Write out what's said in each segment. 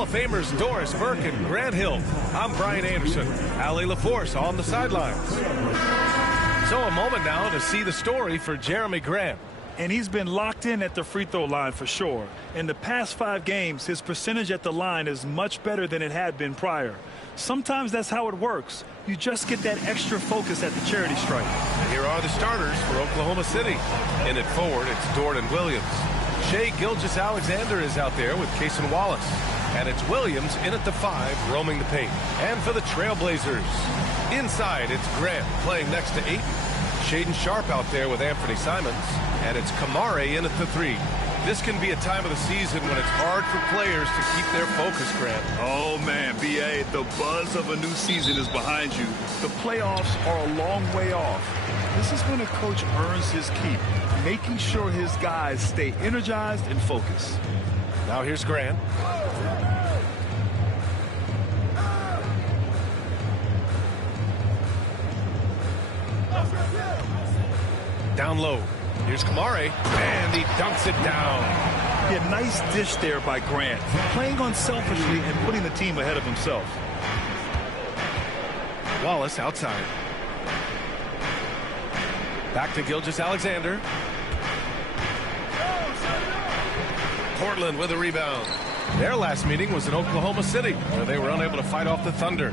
Hall of Famers Doris Burke and Grant Hill. I'm Brian Anderson. Allie LaForce on the sidelines. So a moment now to see the story for Jeremy Grant. And he's been locked in at the free throw line for sure. In the past 5 games, his percentage at the line is much better than it had been prior. Sometimes that's how it works. You just get that extra focus at the charity stripe. Here are the starters for Oklahoma City. In at forward, it's Jordan Williams. Shai Gilgeous-Alexander is out there with Cason Wallace. And it's Williams in at the 5, roaming the paint. And for the Trailblazers, inside it's Grant playing next to Ayton. Shaedon Sharpe out there with Anthony Simons. And it's Kamare in at the 3. This can be a time of the season when it's hard for players to keep their focus, Grant. Oh, man, B.A., the buzz of a new season is behind you. The playoffs are a long way off. This is when a coach earns his keep, making sure his guys stay energized and focused. Now here's Grant. Down low. Here's Kamare, and he dunks it down. Yeah, nice dish there by Grant, playing unselfishly and putting the team ahead of himself. Wallace outside. Back to Gilgeous-Alexander. Portland with a rebound. Their last meeting was in Oklahoma City, where they were unable to fight off the Thunder.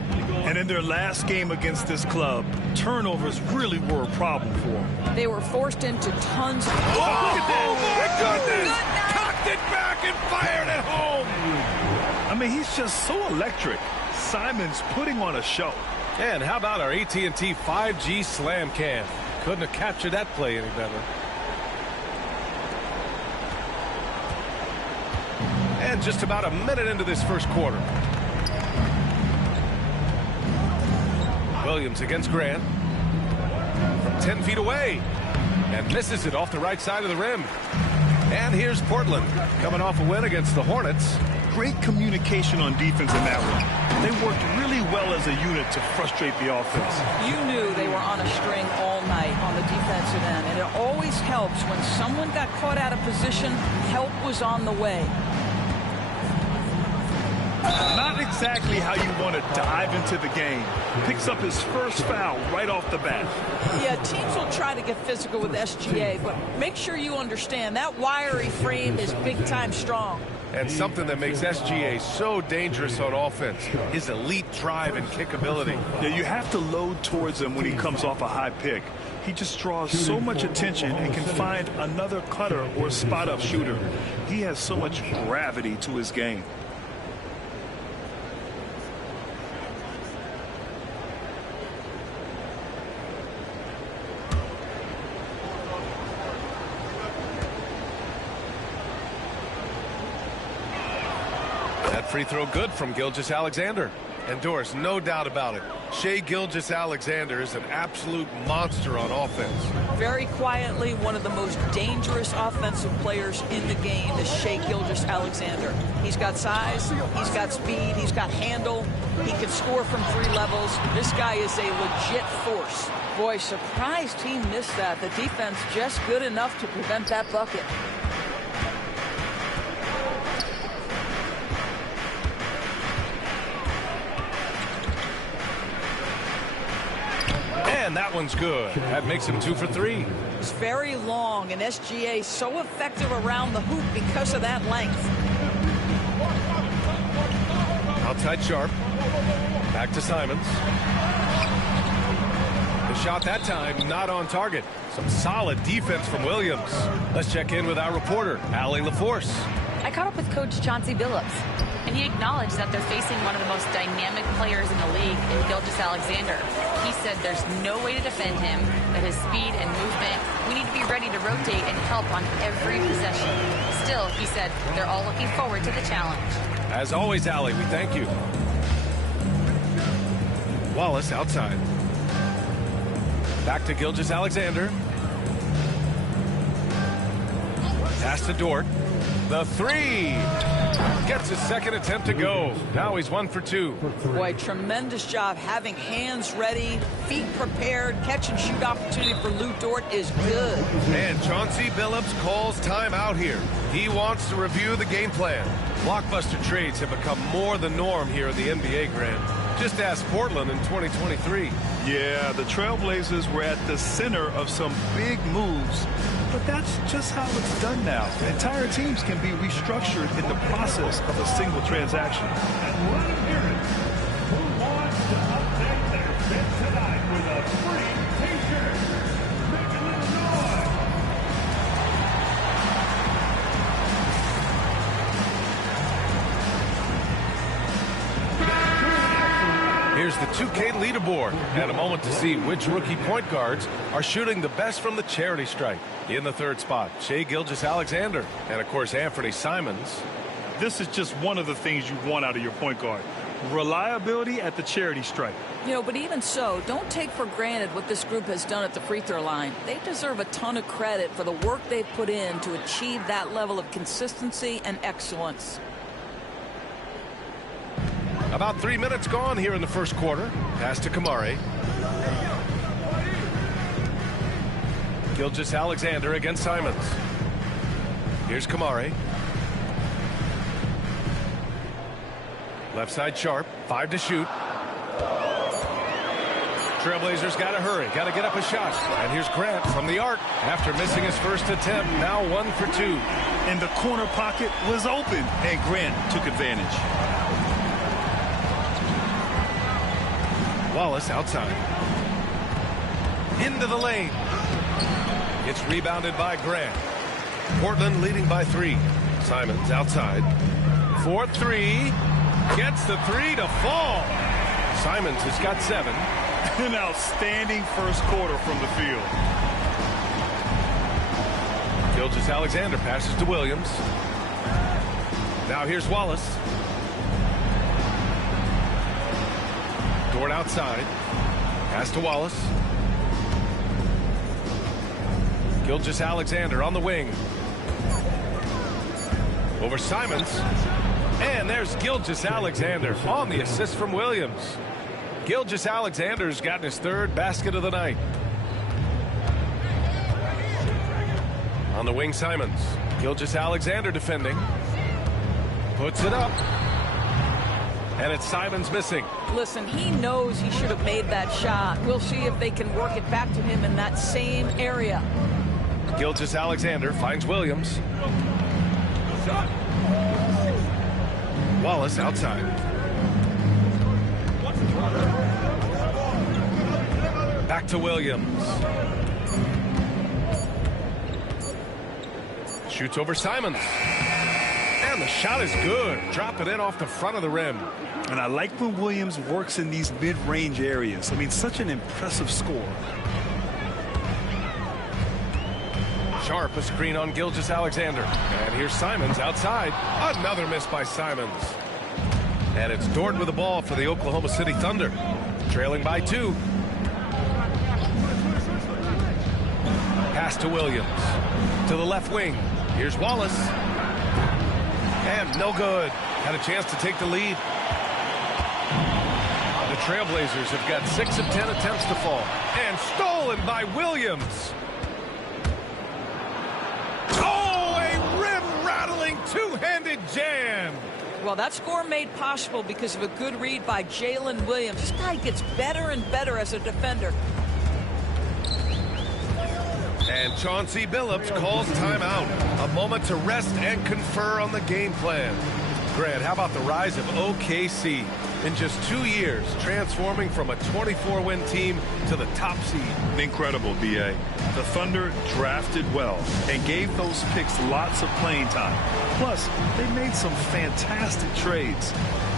And in their last game against this club, turnovers really were a problem for them. They were forced into tons of... Oh, my goodness! Cocked it back and fired it home! I mean, he's just so electric. Simons putting on a show. And how about our AT&T 5G slam cam? Couldn't have captured that play any better. And just about a minute into this first quarter. Williams against Grant. From 10 feet away. And misses it off the right side of the rim. And here's Portland coming off a win against the Hornets. Great communication on defense in that one. They worked really well as a unit to frustrate the offense. You knew they were on a string all night on the defensive end. And it always helps when someone got caught out of position, help was on the way. Not exactly how you want to dive into the game. Picks up his first foul right off the bat. Yeah, teams will try to get physical with SGA, but make sure you understand that wiry frame is big-time strong. And something that makes SGA so dangerous on offense, his elite drive and kick ability. Yeah, you have to load towards him when he comes off a high pick. He just draws so much attention and can find another cutter or spot-up shooter. He has so much gravity to his game. Free throw good from Gilgeous-Alexander. And Doris, no doubt about it, Shai Gilgeous-Alexander is an absolute monster on offense. Very quietly, one of the most dangerous offensive players in the game is Shai Gilgeous-Alexander. He's got size, he's got speed, he's got handle, he can score from 3 levels. This guy is a legit force. Boy, surprised he missed that. The defense just good enough to prevent that bucket. And that one's good. That makes him 2 for 3. It's very long, and SGA so effective around the hoop because of that length. Outside Sharpe. Back to Simons. The shot that time not on target. Some solid defense from Williams. Let's check in with our reporter, Allie LaForce. I caught up with Coach Chauncey Billups, and he acknowledged that they're facing one of the most dynamic players in the league in Gilgeous-Alexander. He said there's no way to defend him, that his speed and movement, we need to be ready to rotate and help on every possession. Still, he said, they're all looking forward to the challenge. As always, Allie, we thank you. Wallace outside. Back to Gilgeous-Alexander. Pass to Dort. The 3. Gets his second attempt to go. Now he's 1 for 2. Boy, tremendous job having hands ready, feet prepared. Catch and shoot opportunity for Lou Dort is good. And Chauncey Billups calls timeout here. He wants to review the game plan. Blockbuster trades have become more the norm here in the NBA, Grant. Just ask Portland in 2023. Yeah, the Trailblazers were at the center of some big moves, but that's just how it's done now. Entire teams can be restructured in the process of a single transaction. Who wants to update their fit tonight with a free t-shirt? Make a little noise. Here's the 2K leaderboard and a moment to see which rookie point guards are shooting the best from the charity stripe. In the third spot, Shai Gilgeous-Alexander, and of course Anthony Simons. This is just one of the things you want out of your point guard. Reliability at the charity stripe. You know, but even so, don't take for granted what this group has done at the free throw line. They deserve a ton of credit for the work they've put in to achieve that level of consistency and excellence. About 3 minutes gone here in the first quarter. Pass to Kamari. Gilgeous-Alexander against Simons. Here's Kamari. Left side Sharp. 5 to shoot. Trailblazers got to hurry. Got to get up a shot. And here's Grant from the arc. After missing his first attempt, now 1 for 2. And the corner pocket was open, and Grant took advantage. Wallace outside. Into the lane. It's rebounded by Grant. Portland leading by 3. Simons outside. 4-3. Gets the 3 to fall. Simons has got 7. An outstanding first quarter from the field. Gilgeous-Alexander passes to Williams. Now here's Wallace. Dort outside. Pass to Wallace. Gilgeous-Alexander on the wing. Over Simons. And there's Gilgeous-Alexander on the assist from Williams. Gilgeous-Alexander's gotten his 3rd basket of the night. On the wing, Simons. Gilgeous-Alexander defending. Puts it up. And it's Simons missing. Listen, he knows he should have made that shot. We'll see if they can work it back to him in that same area. Gilgeous-Alexander finds Williams. Wallace outside. Back to Williams. Shoots over Simons. And the shot is good. Drop it in off the front of the rim. And I like when Williams works in these mid-range areas. I mean, such an impressive score. Sharp a screen on Gilgeous-Alexander. And here's Simons outside. Another miss by Simons. And it's Dort with the ball for the Oklahoma City Thunder. Trailing by 2. Pass to Williams. To the left wing. Here's Wallace. And no good. Had a chance to take the lead. The Trailblazers have got 6 of 10 attempts to fall. And stolen by Williams. Oh, a rim-rattling two-handed jam. Well, that score made possible because of a good read by Jalen Williams. This guy gets better and better as a defender. And Chauncey Billups calls timeout. A moment to rest and confer on the game plan. Grant, how about the rise of OKC? In just 2 years, transforming from a 24-win team to the top seed. Incredible, B.A. The Thunder drafted well and gave those picks lots of playing time. Plus, they made some fantastic trades.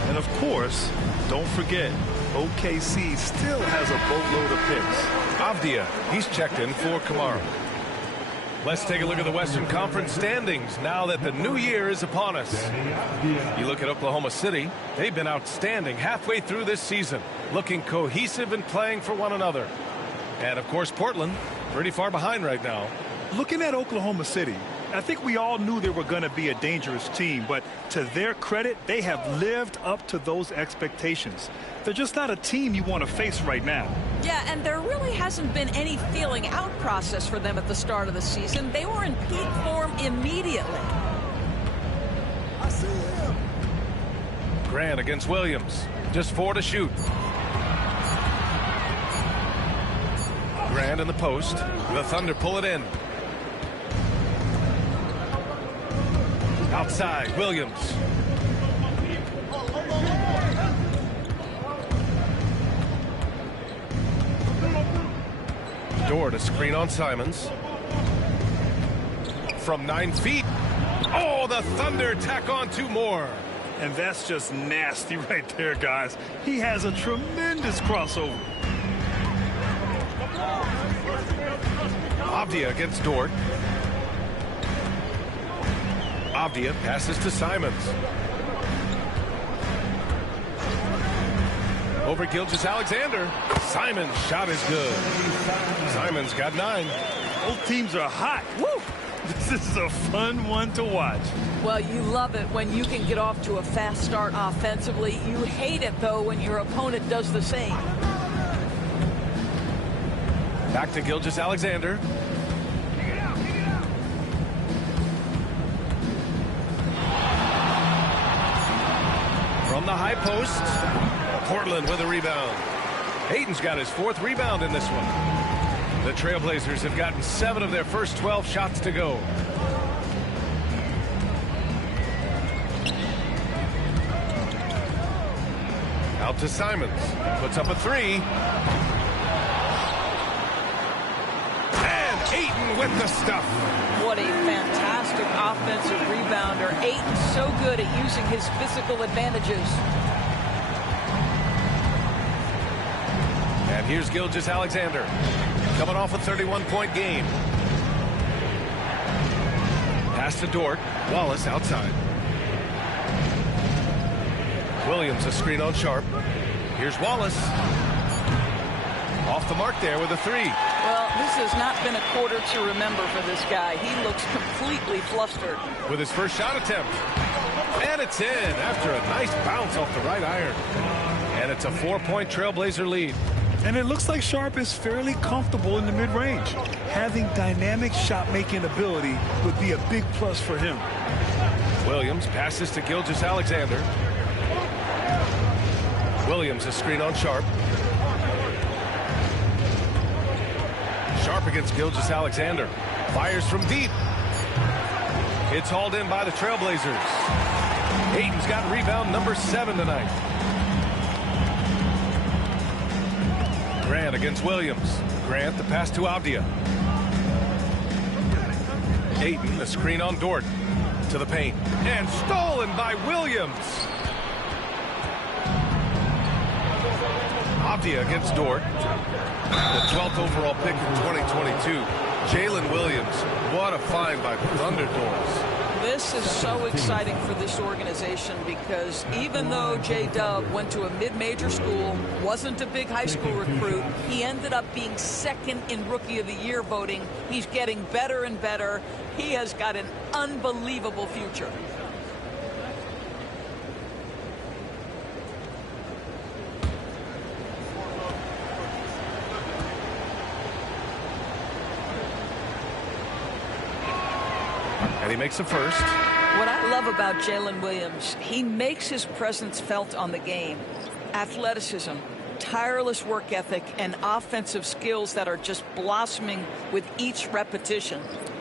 And of course, don't forget, OKC still has a boatload of picks. Avdia, he's checked in for Kamara. Let's take a look at the Western Conference standings now that the new year is upon us. You look at Oklahoma City, they've been outstanding halfway through this season, looking cohesive and playing for one another. And of course, Portland, pretty far behind right now. Looking at Oklahoma City, I think we all knew they were going to be a dangerous team, but to their credit, they have lived up to those expectations. They're just not a team you want to face right now. Yeah, and there really hasn't been any feeling out process for them at the start of the season. They were in peak form immediately. Grant against Williams. Just 4 to shoot. Grant in the post. The Thunder pull it in. Outside, Williams. Dort a screen on Simons. From 9 feet. Oh, the Thunder tack on 2 more. And that's just nasty right there, guys. He has a tremendous crossover. Avdia against Dort. Avdia passes to Simons. Over Gilgeous-Alexander. Simons' shot is good. Simons got 9. Both teams are hot. Woo! This is a fun one to watch. Well, you love it when you can get off to a fast start offensively. You hate it, though, when your opponent does the same. Back to Gilgeous-Alexander. From the high post. Portland with a rebound. Hayden's got his 4th rebound in this one. The Trailblazers have gotten 7 of their first 12 shots to go. Out to Simons. Puts up a 3. And Ayton with the stuff. What a fantastic offensive rebounder. Ayton's so good at using his physical advantages. And here's Gilgeous-Alexander. Coming off a 31-point game. Pass to Dort. Wallace outside. Williams a screen on Sharp. Here's Wallace. Off the mark there with a 3. Well, this has not been a quarter to remember for this guy. He looks completely flustered. With his first shot attempt. And it's in after a nice bounce off the right iron. And it's a 4-point Trailblazer lead. And it looks like Sharp is fairly comfortable in the mid-range. Having dynamic shot-making ability would be a big plus for him. Williams passes to Gilgeous-Alexander. Williams a screen on Sharp. Sharp against Gilgeous-Alexander. Fires from deep. It's hauled in by the Trailblazers. Ayton's got rebound number 7 tonight. Grant against Williams. Grant the pass to Avdia. Ayton the screen on Dort. To the paint. And stolen by Williams. Avdia against Dort. The 12th overall pick in 2022. Jalen Williams. What a find by the Thunderdors. This is so exciting for this organization because even though J-Dub went to a mid-major school, wasn't a big high school recruit, he ended up being 2nd in Rookie of the Year voting. He's getting better and better. He has got an unbelievable future. And he makes a first. What I love about Jalen Williams, he makes his presence felt on the game. Athleticism, tireless work ethic, and offensive skills that are just blossoming with each repetition.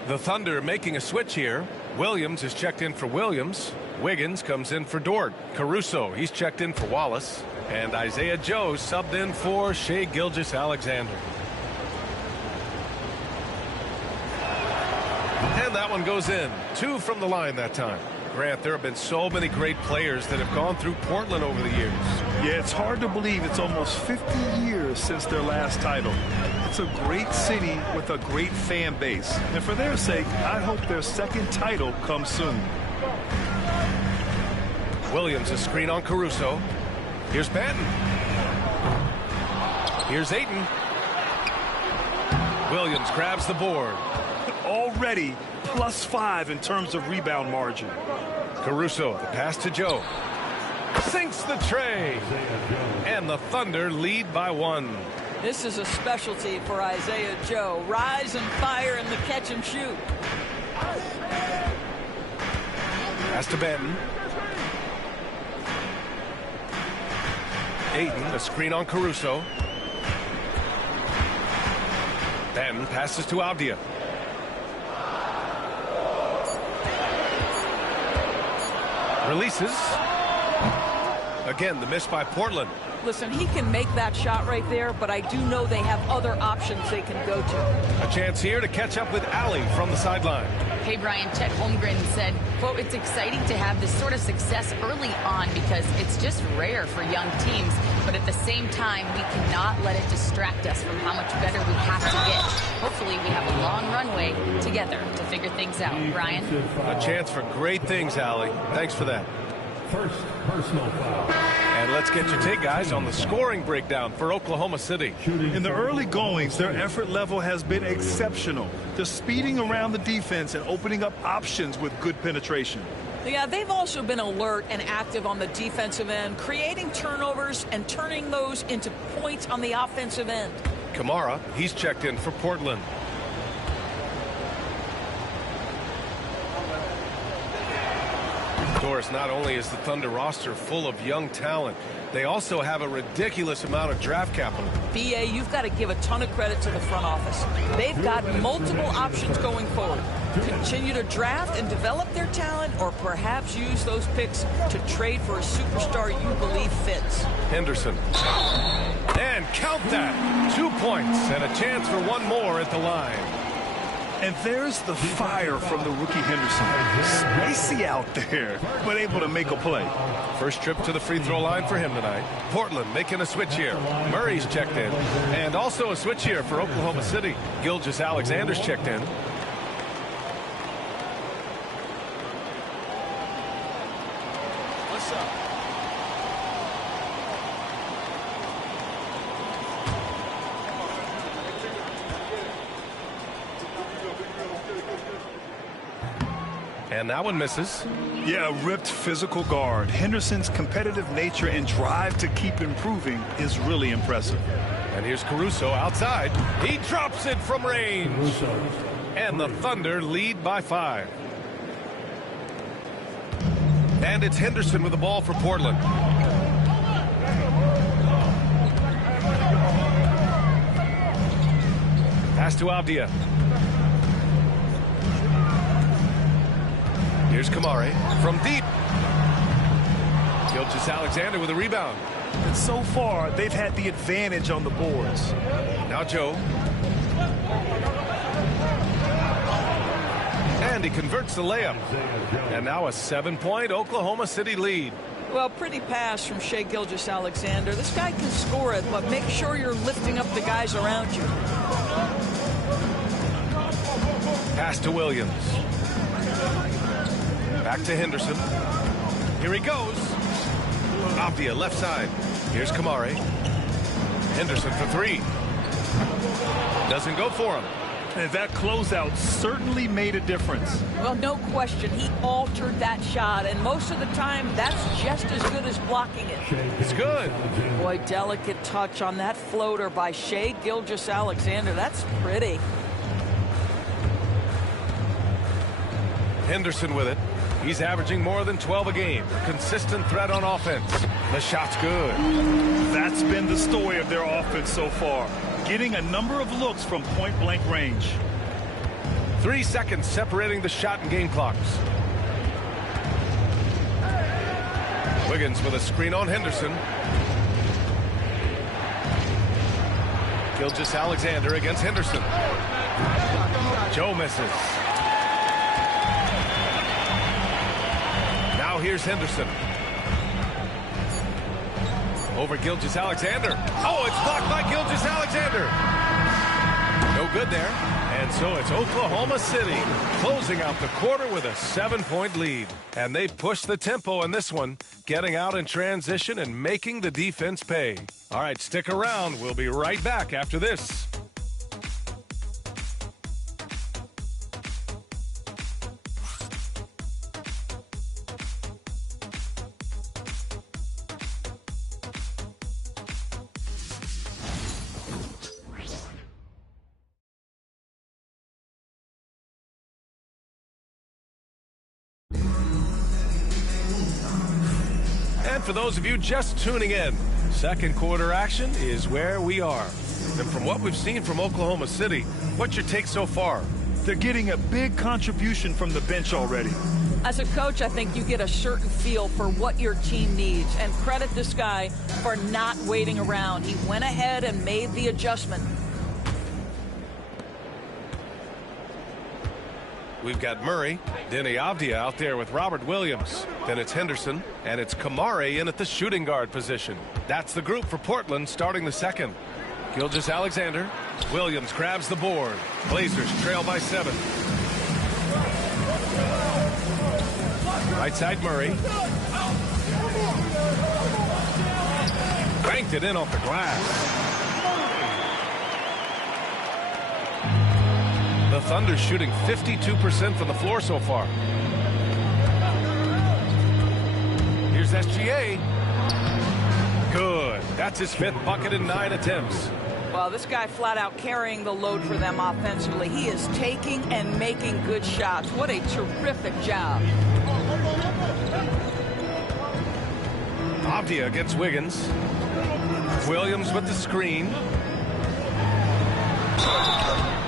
The Thunder making a switch here. Williams is checked in for Williams. Wiggins comes in for Dort. Caruso, he's checked in for Wallace. And Isaiah Joe subbed in for Shai Gilgeous-Alexander. And that one goes in. 2 from the line that time. Grant, there have been so many great players that have gone through Portland over the years. Yeah, it's hard to believe it's almost 50 years since their last title. It's a great city with a great fan base. And for their sake, I hope their 2nd title comes soon. Williams a screen on Caruso. Here's Patton. Here's Ayton. Williams grabs the board. Already, +5 in terms of rebound margin. Caruso, the pass to Joe. Sinks the tray. And the Thunder lead by 1. This is a specialty for Isaiah Joe. Rise and fire in the catch and shoot. Pass to Benton. Ayton, a screen on Caruso. Benton passes to Avdia. Releases. Again, the miss by Portland. Listen, he can make that shot right there, but I do know they have other options they can go to. A chance here to catch up with Allie from the sideline. Hey, Brian, Chet Holmgren said, quote, "It's exciting to have this sort of success early on because it's just rare for young teams. But at the same time, we cannot let it distract us from how much better we have to get. Hopefully, we have a long runway together to figure things out." Brian? A chance for great things, Allie. Thanks for that. First personal foul. And let's get your take, guys, on the scoring breakdown for Oklahoma City. In the early goings, their effort level has been exceptional. They're speeding around the defense and opening up options with good penetration. Yeah, they've also been alert and active on the defensive end, creating turnovers and turning those into points on the offensive end. Kamara, he's checked in for Portland. Of course, not only is the Thunder roster full of young talent, they also have a ridiculous amount of draft capital. BA, you've got to give a ton of credit to the front office. They've got multiple options going forward. Continue to draft and develop their talent, or perhaps use those picks to trade for a superstar you believe fits. Henderson. And count that. 2 points and a chance for one more at the line. And there's the fire from the rookie Henderson. Spacey out there, but able to make a play. First trip to the free throw line for him tonight. Portland making a switch here. Murray's checked in. And also a switch here for Oklahoma City. Gilgeous-Alexander's checked in. What's up? And that one misses. Yeah, ripped physical guard. Henderson's competitive nature and drive to keep improving is really impressive. And here's Caruso outside. He drops it from range. And the Thunder lead by 5. And it's Henderson with the ball for Portland. Pass to Avdia. Here's Kamari from deep. Gilgeous-Alexander with a rebound. And so far, they've had the advantage on the boards. Now Joe. And he converts the layup. And now a 7-point Oklahoma City lead. Well, pretty pass from Shai Gilgeous-Alexander. This guy can score it, but make sure you're lifting up the guys around you. Pass to Williams. Back to Henderson. Here he goes. Avdia left side. Here's Kamari. Henderson for 3. Doesn't go for him. And that closeout certainly made a difference. Well, no question. He altered that shot, and most of the time, that's just as good as blocking it. It's good. Boy, delicate touch on that floater by Shai Gilgeous-Alexander. That's pretty. Henderson with it. He's averaging more than 12 a game. Consistent threat on offense. The shot's good. That's been the story of their offense so far. Getting a number of looks from point-blank range. 3 seconds separating the shot and game clocks. Wiggins with a screen on Henderson. Gilgeous-Alexander against Henderson. Joe misses. Now here's Henderson. Over Gilgeous-Alexander. Oh, it's blocked by Gilgeous-Alexander. No good there. And so it's Oklahoma City closing out the quarter with a 7-point lead. And they push the tempo in this one, getting out in transition and making the defense pay. All right, stick around. We'll be right back after this. for those of you just tuning in. Second quarter action is where we are. And from what we've seen from Oklahoma City, what's your take so far? They're getting a big contribution from the bench already. As a coach, I think you get a certain feel for what your team needs, and credit this guy for not waiting around. He went ahead and made the adjustment. We've got Murray, Denny Avdia out there with Robert Williams. Then it's Henderson, and it's Kamari in at the shooting guard position. That's the group for Portland starting the second. Gilgeous-Alexander. Williams grabs the board. Blazers trail by 7. Right side Murray. Banked it in off the glass. The Thunder shooting 52% from the floor so far. Here's SGA. Good. That's his 5th bucket in 9 attempts. Well, this guy flat out carrying the load for them offensively. He is taking and making good shots. What a terrific job. Avdia against Wiggins. Williams with the screen.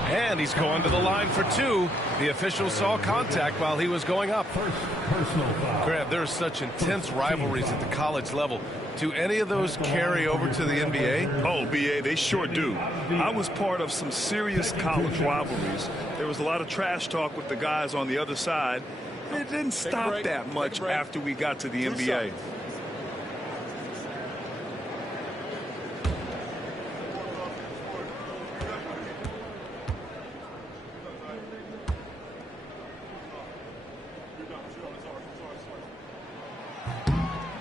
And he's going to the line for 2. The official saw contact while he was going up. Grant, there are such intense rivalries at the college level. Do any of those carry over to the NBA? Oh, BA, they sure do. I was part of some serious college rivalries. There was a lot of trash talk with the guys on the other side. It didn't stop that much after we got to the NBA.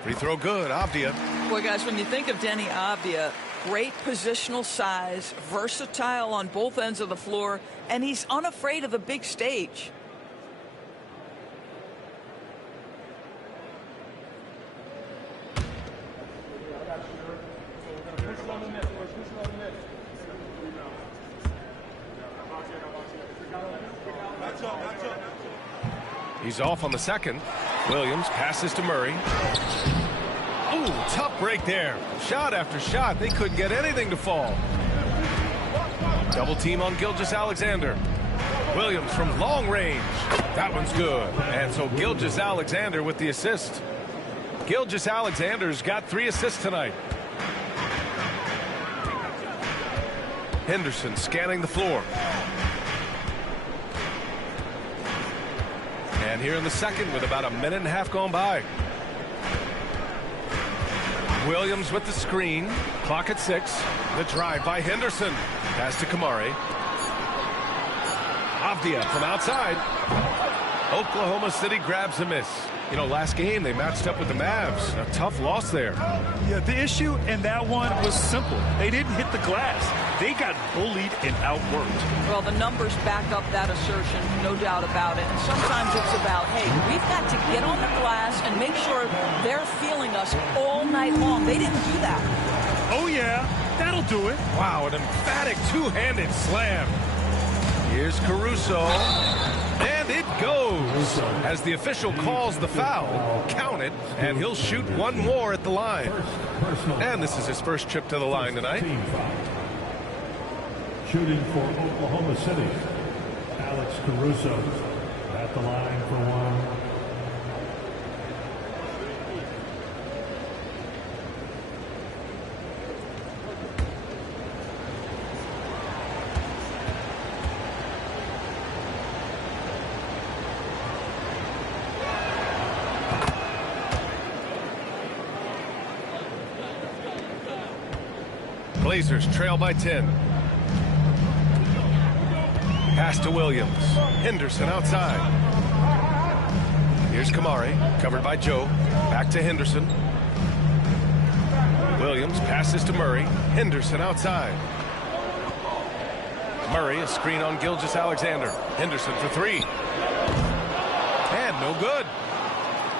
3 throw good. Avdia. Boy, guys, when you think of Denny Avdia, great positional size, versatile on both ends of the floor, and he's unafraid of the big stage. He's off on the second. Williams passes to Murray. Ooh, tough break there. Shot after shot. They couldn't get anything to fall. Double team on Gilgeous-Alexander. Williams from long range. That one's good. And so Gilgeous-Alexander with the assist. Gilgeous-Alexander's got 3 assists tonight. Henderson scanning the floor. And here in the second with about a minute and a half gone by. Williams with the screen. Clock at 6. The drive by Henderson. Pass to Kamari. Avdia from outside. Oklahoma City grabs a miss. You know, last game they matched up with the Mavs. A tough loss there. Yeah, the issue in that one was simple. They didn't hit the glass. They got bullied and outworked. Well, the numbers back up that assertion, no doubt about it. And sometimes it's about, hey, we've got to get on the glass and make sure they're feeling us all night long. They didn't do that. Oh, yeah, that'll do it. Wow, an emphatic two-handed slam. Here's Caruso. And it goes. As the official calls the foul, count it, and he'll shoot one more at the line. And this is his first trip to the line tonight. Shooting for Oklahoma City, Alex Caruso at the line for 1. Blazers trail by 10. Pass to Williams. Henderson outside. Here's Kamari, covered by Joe. Back to Henderson. Williams passes to Murray. Henderson outside. Murray, a screen on Gilgeous-Alexander. Henderson for 3. And no good.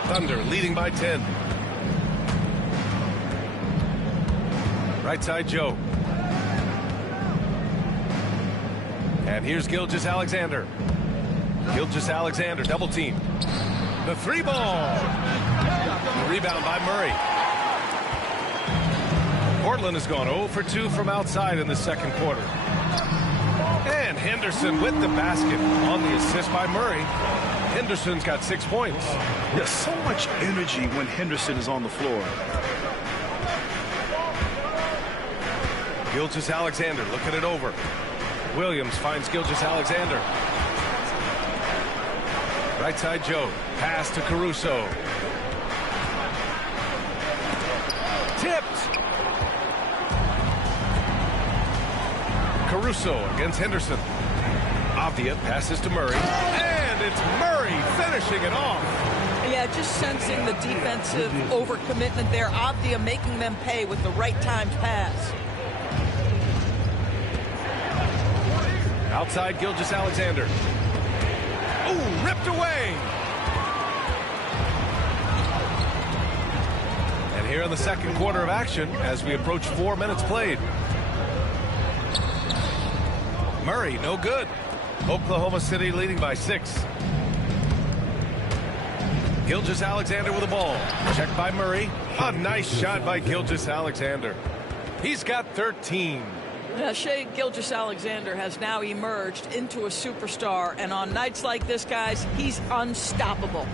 Thunder leading by 10. Right side Joe. And here's Gilgeous-Alexander. Gilgeous-Alexander double team. The 3 ball. The rebound by Murray. Portland has gone 0 for 2 from outside in the second quarter. And Henderson with the basket on the assist by Murray. Henderson's got 6 points. There's so much energy when Henderson is on the floor. Gilgeous-Alexander looking it over. Williams finds Gilgeous-Alexander. Right side Joe. Pass to Caruso. Tipped. Caruso against Henderson. Avdia passes to Murray. And it's Murray finishing it off. Yeah, just sensing the defensive overcommitment there. Avdia making them pay with the right timed pass. Outside Gilgeous-Alexander. Ooh, ripped away. And here in the second quarter of action as we approach 4 minutes played. Murray, no good. Oklahoma City leading by 6. Gilgeous-Alexander with the ball. Checked by Murray. A nice shot by Gilgeous-Alexander. He's got 13. Yeah, Shai Gilgeous-Alexander has now emerged into a superstar, and on nights like this, guys, he's unstoppable.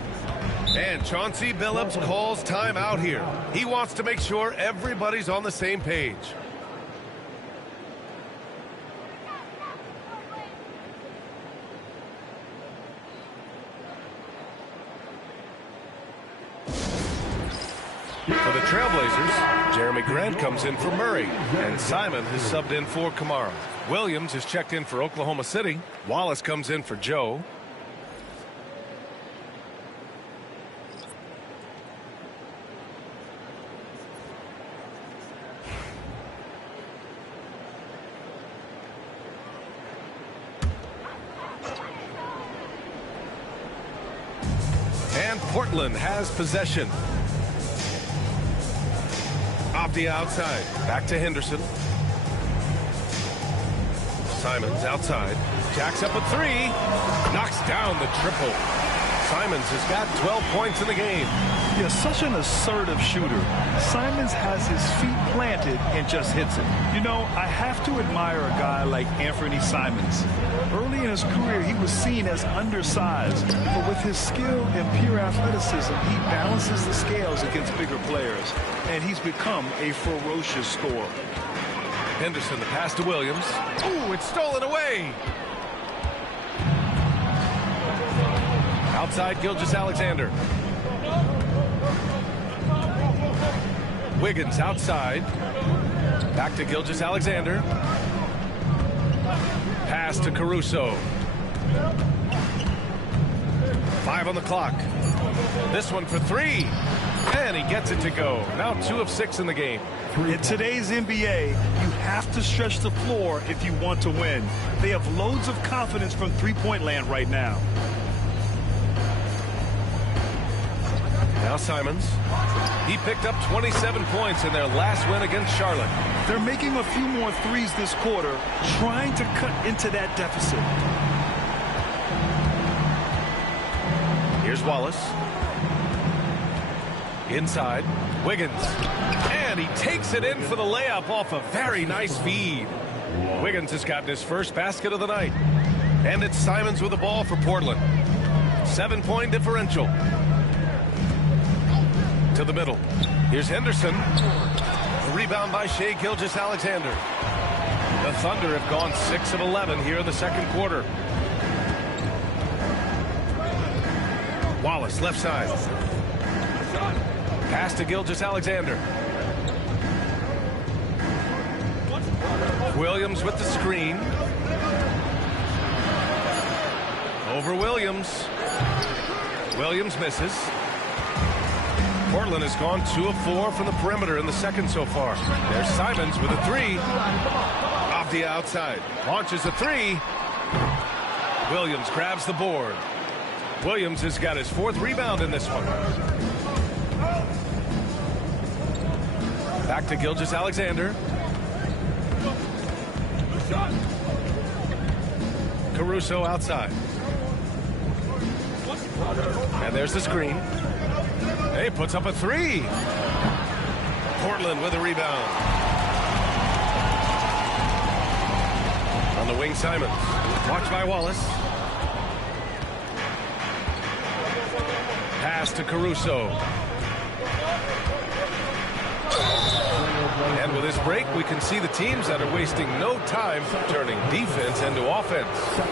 And Chauncey Billups calls timeout here. He wants to make sure everybody's on the same page. For the Trailblazers, Jeremy Grant comes in for Murray, and Simon has subbed in for Kamara. Williams is checked in for Oklahoma City. Wallace comes in for Joe. And Portland has possession. Avdia outside. Back to Henderson. Simons outside. Jacks up a 3. Knocks down the triple. Simons has got 12 points in the game. Yeah, such an assertive shooter. Simons has his feet planted and just hits it. You know, I have to admire a guy like Anthony Simons. Early in his career, he was seen as undersized, but with his skill and pure athleticism, he balances the scales against bigger players, and he's become a ferocious scorer. Henderson, the pass to Williams. Ooh, it's stolen away. Outside Gilgeous-Alexander. Wiggins outside. Back to Gilgeous-Alexander. Pass to Caruso. 5 on the clock. This one for 3. And he gets it to go. Now 2 of 6 in the game. In today's NBA, you have to stretch the floor if you want to win. They have loads of confidence from three-point land right now. Now Simons. He picked up 27 points in their last win against Charlotte. They're making a few more threes this quarter, trying to cut into that deficit. Here's Wallace. Inside. Wiggins. And he takes it in for the layup off a very nice feed. Wiggins has gotten his first basket of the night. And it's Simons with the ball for Portland. 7-point differential. To the middle. Here's Henderson. A rebound by Shai Gilgeous-Alexander. The Thunder have gone 6 of 11 here in the second quarter. Wallace, left side. Pass to Gilgeous-Alexander. Williams with the screen. Over Williams. Williams misses. Portland has gone 2 of 4 from the perimeter in the second so far. There's Simons with a 3. Avdia outside. Launches a 3. Williams grabs the board. Williams has got his 4th rebound in this one. Back to Gilgeous-Alexander. Caruso outside. And there's the screen. Hey, puts up a 3. Portland with a rebound. On the wing, Simons. Watched by Wallace. Pass to Caruso. And with this break, we can see the teams that are wasting no time turning defense into offense.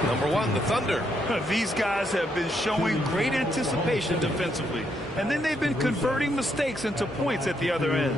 Number one, the Thunder. These guys have been showing great anticipation defensively, and then they've been converting mistakes into points at the other end.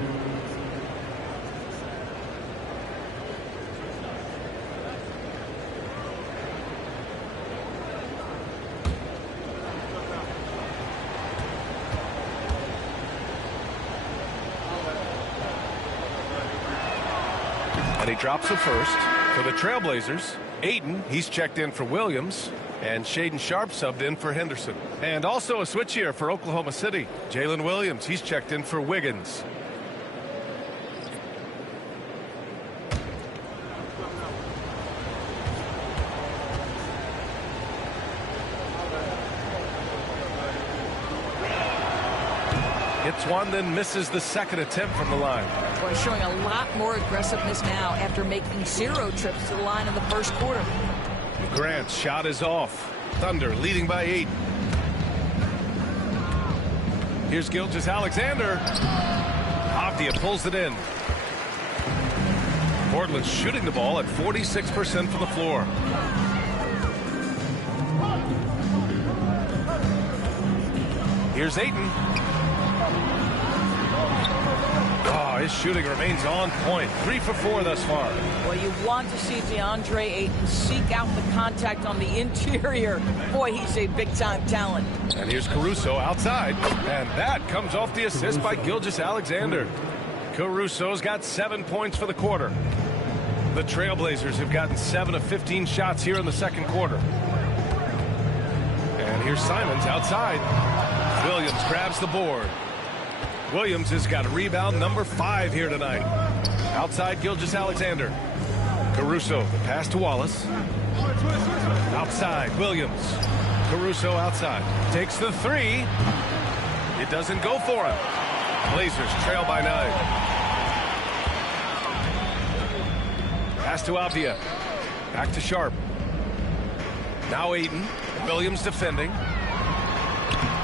And he drops the first. For the Trailblazers, Ayton, he's checked in for Williams. And Shaedon Sharpe subbed in for Henderson. And also a switch here for Oklahoma City. Jalen Williams, he's checked in for Wiggins. Hits one, then misses the second attempt from the line. Boy, showing a lot more aggressiveness now after making 0 trips to the line in the first quarter. Grant's shot is off. Thunder leading by 8. Here's Gilgeous-Alexander. Avdia pulls it in. Portland's shooting the ball at 46% from the floor. Here's Ayton. Oh, his shooting remains on point. 3 for 4 thus far. Well, you want to see DeAndre Ayton seek out the contact on the interior. Boy, he's a big-time talent. And here's Caruso outside. And that comes off the assist by Gilgeous-Alexander. Caruso's got 7 points for the quarter. The Trailblazers have gotten 7 of 15 shots here in the second quarter. And here's Simons outside. Williams grabs the board. Williams has got rebound number 5 here tonight. Outside Gilgeous-Alexander. Caruso, the pass to Wallace. Outside, Williams. Caruso outside. Takes the 3. It doesn't go for him. Blazers trail by 9. Pass to Avdia. Back to Sharpe. Now Ayton. Williams defending.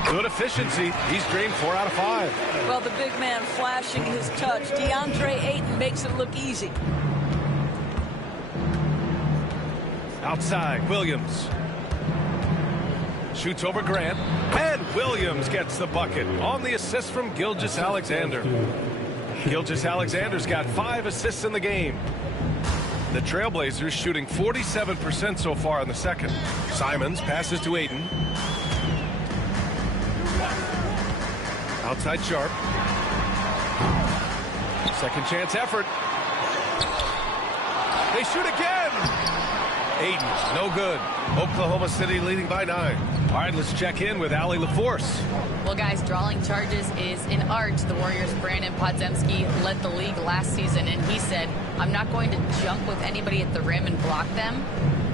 Good efficiency. He's drained 4 out of 5. Well, the big man flashing his touch. DeAndre Ayton makes it look easy. Outside, Williams. Shoots over Grant. And Williams gets the bucket on the assist from Gilgeous-Alexander. Gilgeous-Alexander's got 5 assists in the game. The Trailblazers shooting 47% so far in the second. Simons passes to Ayton. Outside Sharpe. Second chance effort. They shoot again. Ayton, no good. Oklahoma City leading by 9. All right, let's check in with Allie LaForce. Well, guys, drawing charges is an art. The Warriors' Brandon Podziemski led the league last season, and he said, I'm not going to jump with anybody at the rim and block them.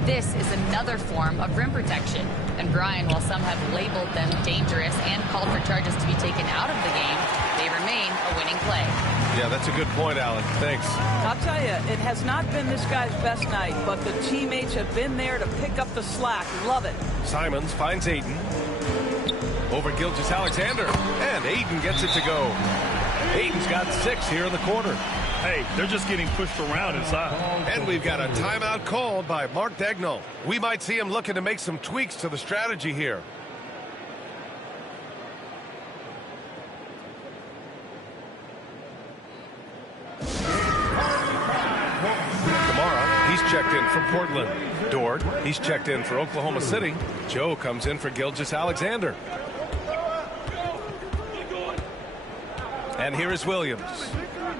This is another form of rim protection. And Brian, while some have labeled them dangerous and called for charges to be taken out of the game, they remain a winning play. Yeah, that's a good point, Alan. Thanks. I'll tell you, it has not been this guy's best night, but the teammates have been there to pick up the slack. Love it. Simons finds Ayton. Over Gilgeous-Alexander. And Ayton gets it to go. Ayton's got 6 here in the quarter. Hey, they're just getting pushed around inside. And we've got a timeout called by Mark Daigneault. We might see him looking to make some tweaks to the strategy here. Kamara, he's checked in for Portland. Dort, he's checked in for Oklahoma City. Joe comes in for Gilgeous-Alexander. And here is Williams.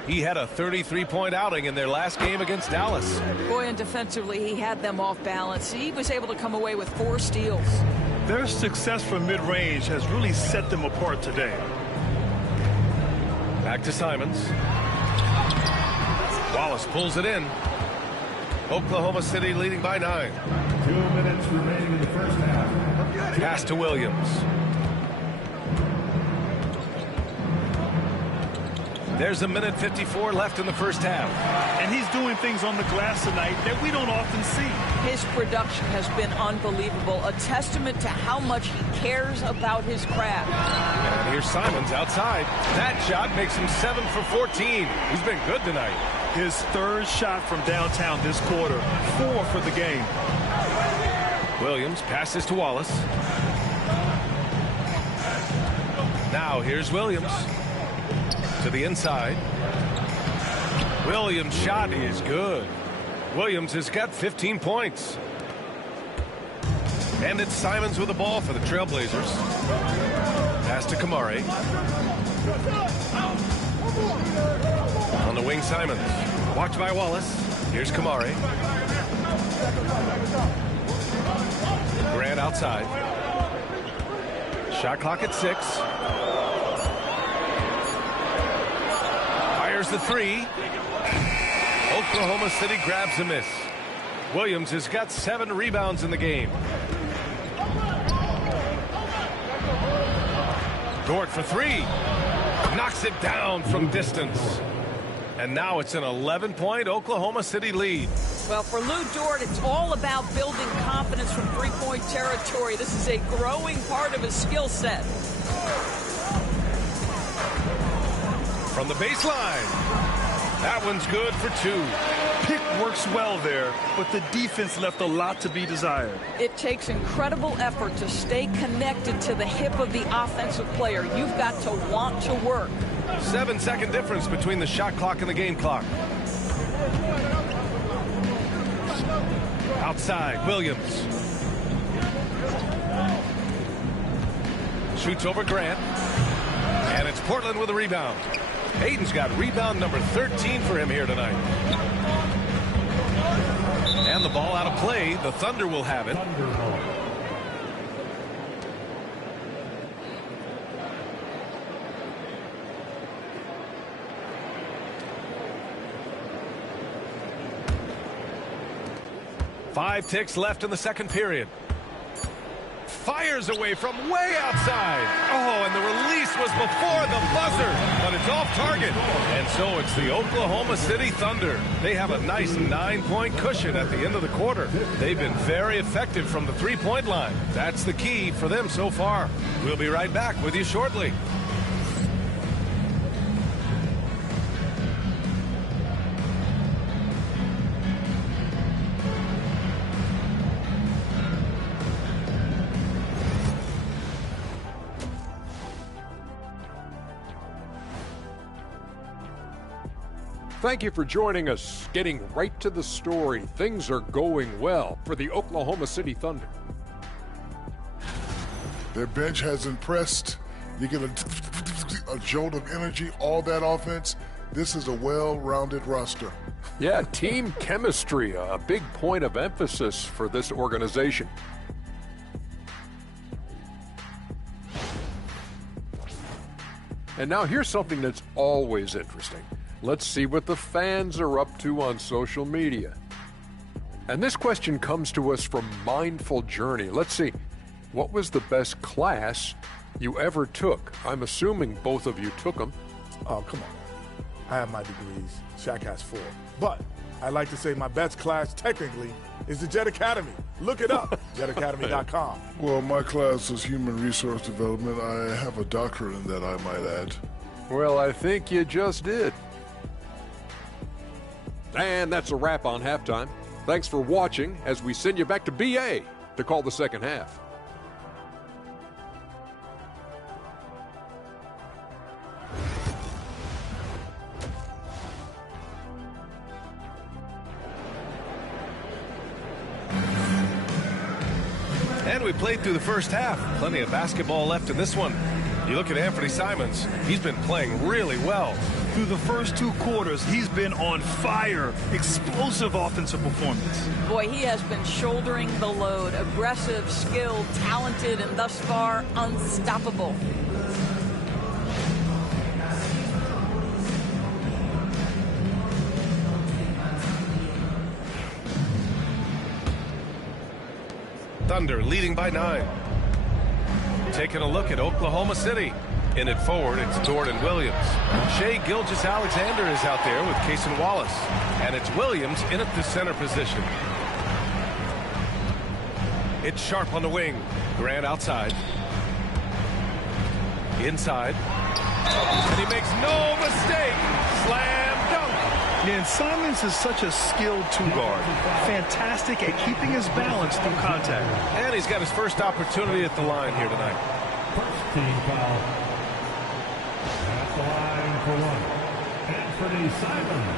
He had a 33-point outing in their last game against Dallas. Boy, and defensively, he had them off balance. He was able to come away with 4 steals. Their success from mid-range has really set them apart today. Back to Simons. Wallace pulls it in. Oklahoma City leading by 9. 2 minutes remaining in the first half. Pass to Williams. There's 1:54 left in the first half. And he's doing things on the glass tonight that we don't often see. His production has been unbelievable, a testament to how much he cares about his craft. And here's Simons outside. That shot makes him 7 for 14. He's been good tonight. His third shot from downtown this quarter, 4 for the game. Williams passes to Wallace. Now here's Williams to the inside. Williams' shot is good. Williams has got 15 points. And it's Simons with the ball for the Trailblazers. Pass to Kamari. On the wing, Simons. Watched by Wallace. Here's Kamari. Grant outside. Shot clock at 6. Fires the 3. Oklahoma City grabs a miss. Williams has got 7 rebounds in the game. Dort for 3. Knocks it down from distance. And now it's an 11-point Oklahoma City lead. Well, for Lou Dort, it's all about building confidence from three-point territory. This is a growing part of his skill set. From the baseline. That one's good for 2. Pick works well there, but the defense left a lot to be desired. It takes incredible effort to stay connected to the hip of the offensive player. You've got to want to work. 7-second difference between the shot clock and the game clock. Outside, Williams. Shoots over Grant. And it's Portland with a rebound. Hayden's got rebound number 13 for him here tonight. And the ball out of play. The Thunder will have it. 5 ticks left in the second period. Fires away from way outside. Oh, and the release was before the buzzer, but it's off target. And so it's the Oklahoma City Thunder. They have a nice 9-point cushion at the end of the quarter. They've been very effective from the three-point line. That's the key for them so far. We'll be right back with you shortly. Thank you for joining us. Getting right to the story. Things are going well for the Oklahoma City Thunder. Their bench has impressed. You get a jolt of energy, all that offense. This is a well-rounded roster. Yeah, team chemistry, a big point of emphasis for this organization. And now here's something that's always interesting. Let's see what the fans are up to on social media. And this question comes to us from Mindful Journey. Let's see, what was the best class you ever took? I'm assuming both of you took them. Oh, come on. I have my degrees. Shaq has 4. But I like to say my best class technically is the Jet Academy. Look it up, jetacademy.com. Well, my class is human resource development. I have a doctorate in that, I might add. Well, I think you just did. And that's a wrap on halftime. Thanks for watching as we send you back to BA to call the second half. And we played through the first half. Plenty of basketball left in this one. You look at Anthony Simons. He's been playing really well. Through the first 2 quarters, he's been on fire. Explosive offensive performance. Boy, he has been shouldering the load. Aggressive, skilled, talented, and thus far, unstoppable. Thunder leading by 9. Taking a look at Oklahoma City. In at forward, it's Dort and Williams. Shea Gilgeous-Alexander is out there with Cason Wallace. And it's Williams in at the center position. It's Sharp on the wing. Grant outside. Inside. And he makes no mistake. Slam dunk. And Simons is such a skilled two-guard. Fantastic at keeping his balance through contact. And he's got his first opportunity at the line here tonight. First team foul. At the line for one. Anthony Simons.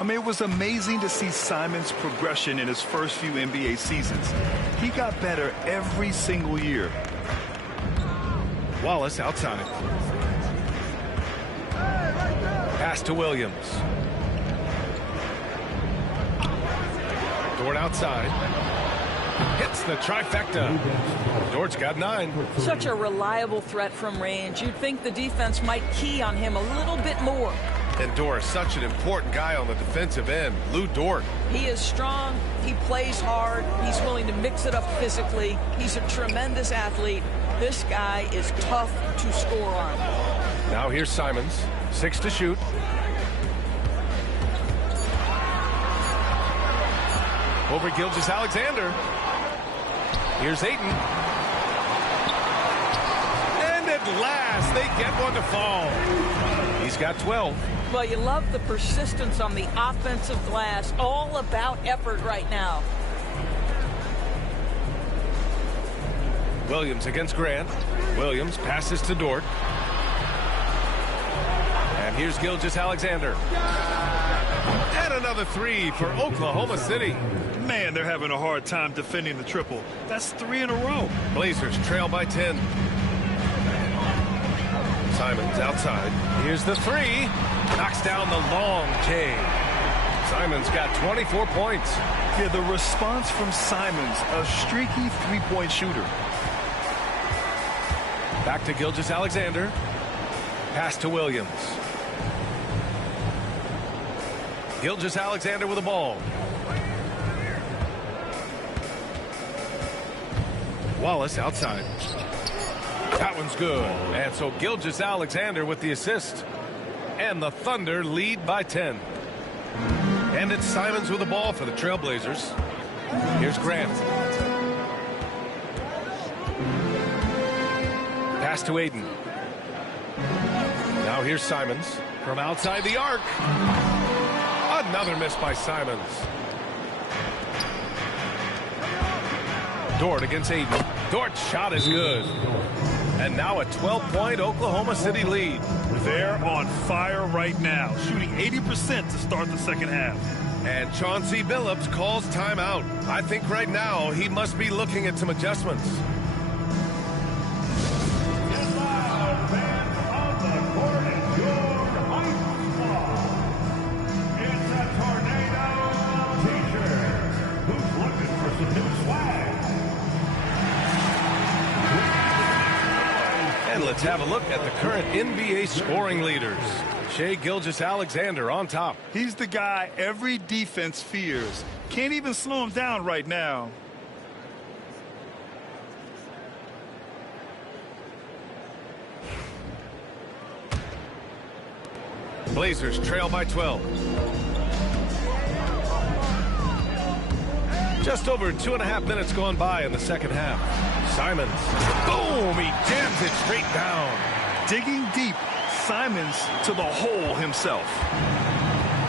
I mean, it was amazing to see Simons' progression in his first few NBA seasons. He got better every single year. Wallace outside. Pass to Williams. Dort outside. Hits the trifecta. Dort's got 9. Such a reliable threat from range. You'd think the defense might key on him a little bit more. And Dort is such an important guy on the defensive end. Lou Dort. He is strong. He plays hard. He's willing to mix it up physically. He's a tremendous athlete. This guy is tough to score on. Now here's Simons. 6 to shoot. Over Gilgeous-Alexander. Here's Ayton. And at last, they get one to fall. He's got 12. Well, you love the persistence on the offensive glass. All about effort right now. Williams against Grant. Williams passes to Dort. And here's Gilgeous-Alexander. And another 3 for Oklahoma City. Man, they're having a hard time defending the triple. That's 3 in a row. Blazers trail by 10. Simons outside. Here's the 3. Knocks down the long J. Simons got 24 points. Yeah, the response from Simons, a streaky three-point shooter. Back to Gilgeous-Alexander. Pass to Williams. Gilgeous-Alexander with the ball. Wallace outside. That one's good. And so Gilgeous-Alexander with the assist. And the Thunder lead by 10. And it's Simons with the ball for the Trailblazers. Here's Grant. Pass to Ayton. Now here's Simons from outside the arc. Another miss by Simons. Dort against Ayton. Dort's shot is good. And now a 12-point Oklahoma City lead. They're on fire right now, shooting 80% to start the second half. And Chauncey Billups calls timeout. I think right now he must be looking at some adjustments. Yes, our fans on the court is your hype squad. It's a Tornado t-shirt. Who's looking for some new swag? And let's have a look at the current NBA scoring leaders. Shea Gilgeous-Alexander on top. He's the guy every defense fears. Can't even slow him down right now. Blazers trail by 12. Just over 2.5 minutes gone by in the second half. Simons. Boom! He jams it straight down. Digging deep, Simons to the hole himself.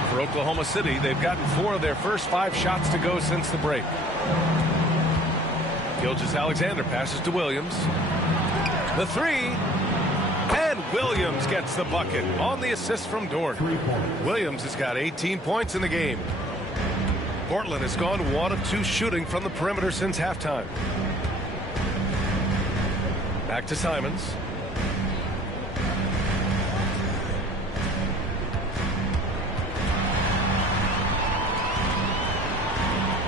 For Oklahoma City, they've gotten 4 of their first 5 shots to go since the break. Gilgeous-Alexander passes to Williams. The 3. And Williams gets the bucket on the assist from Dort. Williams has got 18 points in the game. Portland has gone 1 of 2 shooting from the perimeter since halftime. Back to Simons.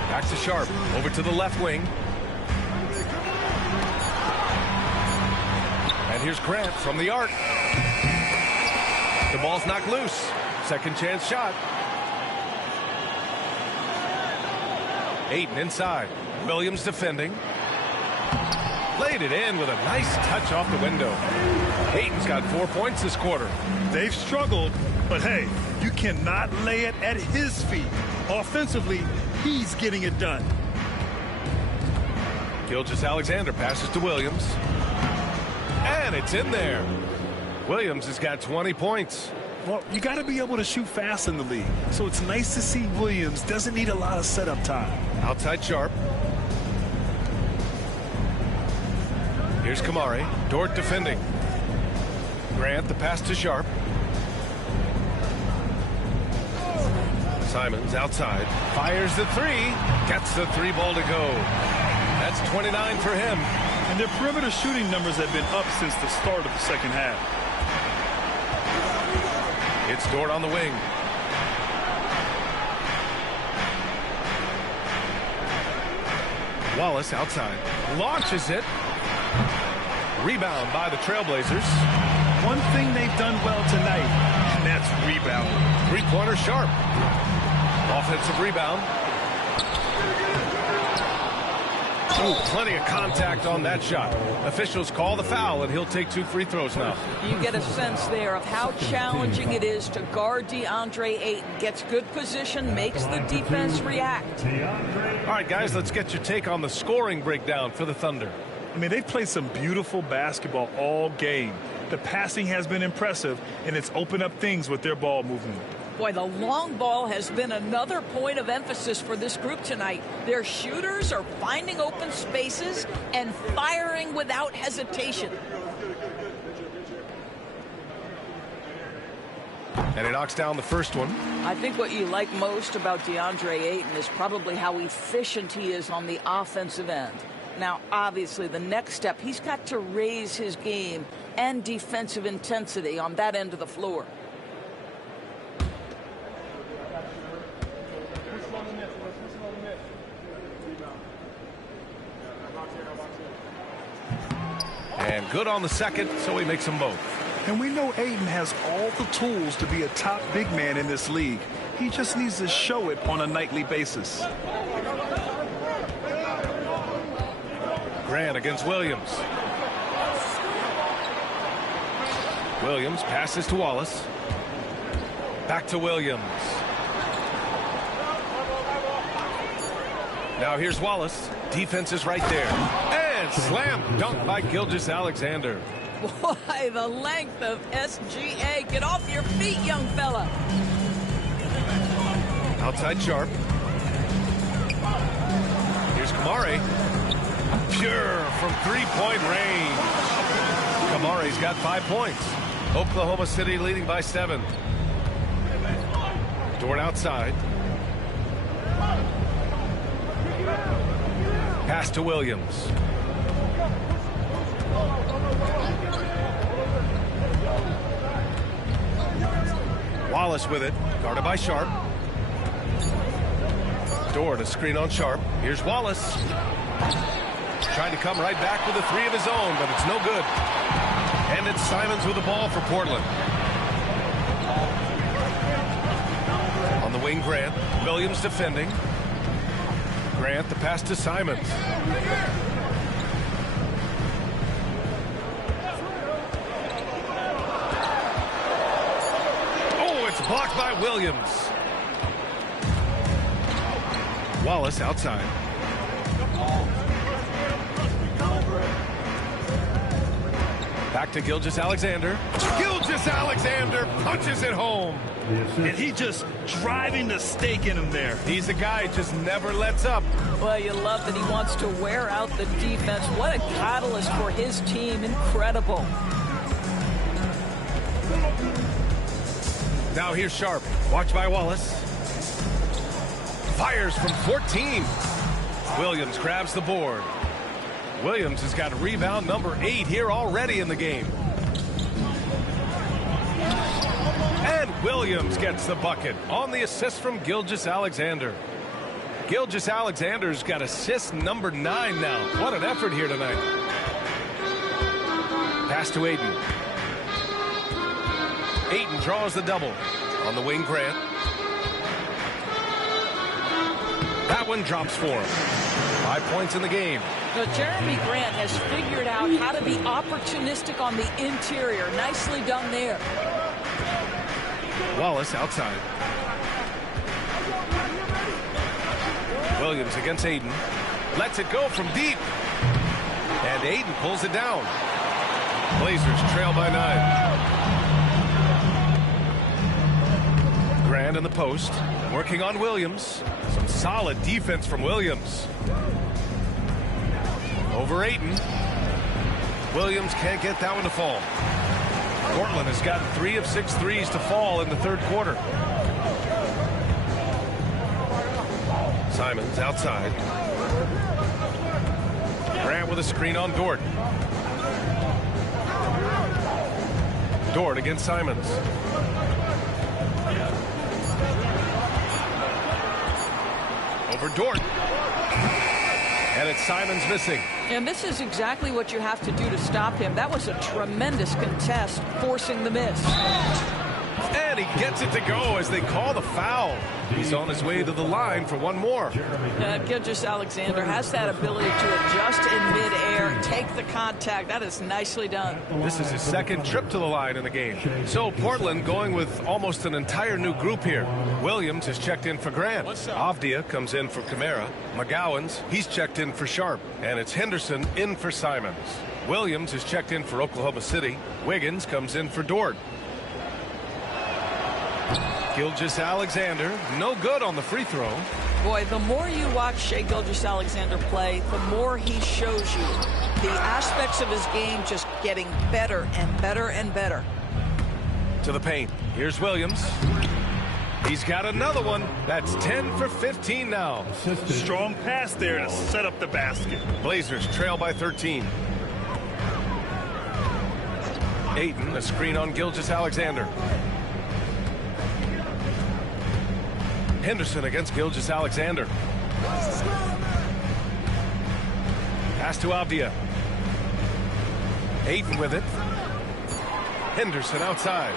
Back to Sharp. Over to the left wing. here's Grant from the arc. The ball's knocked loose. Second chance shot. Ayton inside. Williams defending. Laid it in with a nice touch off the window. Ayton's got 4 points this quarter. They've struggled, but hey, you cannot lay it at his feet. Offensively, he's getting it done. Gilgeous-Alexander passes to Williams. And it's in there. Williams has got 20 points. Well, you got to be able to shoot fast in the league. So it's nice to see Williams doesn't need a lot of setup time. Outside Sharp. Here's Kamari. Dort defending. Grant the pass to Sharp. Simons outside. Fires the three. Gets the three ball to go. That's 29 for him. And their perimeter shooting numbers have been up since the start of the second half. It's Dort on the wing. Wallace outside. Launches it. Rebound by the Trailblazers. One thing they've done well tonight, and that's rebounding. Three-pointer Sharp. Offensive rebound. Ooh, plenty of contact on that shot. Officials call the foul, and he'll take 2 free throws now. You get a sense there of how challenging it is to guard DeAndre Ayton. Gets good position, makes the defense react. All right, guys, let's get your take on the scoring breakdown for the Thunder. I mean, they've played some beautiful basketball all game. The passing has been impressive, and it's opened up things with their ball movement. Boy, the long ball has been another point of emphasis for this group tonight. Their shooters are finding open spaces and firing without hesitation. And he knocks down the first one. I think what you like most about DeAndre Ayton is probably how efficient he is on the offensive end. Now, obviously, the next step, he's got to raise his game and defensive intensity on that end of the floor. And good on the second, so he makes them both. And we know Ayton has all the tools to be a top big man in this league. He just needs to show it on a nightly basis. Grant against Williams. Williams passes to Wallace. Back to Williams. Now here's Wallace. Defense is right there. And slam dunk by Gilgeous-Alexander. Boy, the length of SGA. Get off your feet, young fella. Outside Sharp. Here's Kamari. Pure from three-point range. Kamari's got 5 points. Oklahoma City leading by 7. Dort outside. Pass to Williams. Wallace with it, guarded by Sharp. Dort a screen on Sharp. Here's Wallace. Trying to come right back with a three of his own, but it's no good. And it's Simons with the ball for Portland. On the wing, Grant. Williams defending. Grant, the pass to Simons. Oh, it's blocked by Williams. Wallace outside. Back to Gilgeous-Alexander. Gilgeous-Alexander punches it home. And he just driving the stake in him there. He's a guy who just never lets up. Well, you love that he wants to wear out the defense. What a catalyst for his team. Incredible. Now here's Sharp. Watch by Wallace. Fires from 14. Williams grabs the board. Williams has got rebound number 8 here already in the game. And Williams gets the bucket on the assist from Gilgeous-Alexander. Gilgeous-Alexander's got assist number 9 now. What an effort here tonight. Pass to Aiden. Aiden draws the double. On the wing, Grant. That one drops for him. 5 points in the game. Now, Jeremy Grant has figured out how to be opportunistic on the interior. Nicely done there. Wallace outside. Williams against Aiden. Lets it go from deep. And Aiden pulls it down. Blazers trail by 9. Grant in the post. Working on Williams. Some solid defense from Williams. Over Aiden. Williams can't get that one to fall. Portland has gotten 3 of 6 threes to fall in the third quarter. Simons outside. Grant with a screen on Dort. Dort against Simons. Over Dort. And it's Simons missing. And this is exactly what you have to do to stop him. That was a tremendous contest, forcing the miss. And he gets it to go as they call the foul. He's on his way to the line for one more. Gilgeous-Alexander has that ability to adjust in midair, take the contact. That is nicely done. This is his second trip to the line in the game. So Portland going with almost an entire new group here. Williams has checked in for Grant. Avdia comes in for Kamara. McGowan's, he's checked in for Sharp. And it's Henderson in for Simons. Williams is checked in for Oklahoma City. Wiggins comes in for Dort. Gilgeous-Alexander, no good on the free throw. Boy, the more you watch Shai Gilgeous-Alexander play, the more he shows you the aspects of his game just getting better and better and better. To the paint. Here's Williams. He's got another one. That's 10 for 15 now. Strong pass there to set up the basket. Blazers trail by 13. Ayton, a screen on Gilgeous-Alexander. Henderson against Gilgeous-Alexander. Pass to Avdia. Ayton with it. Henderson outside.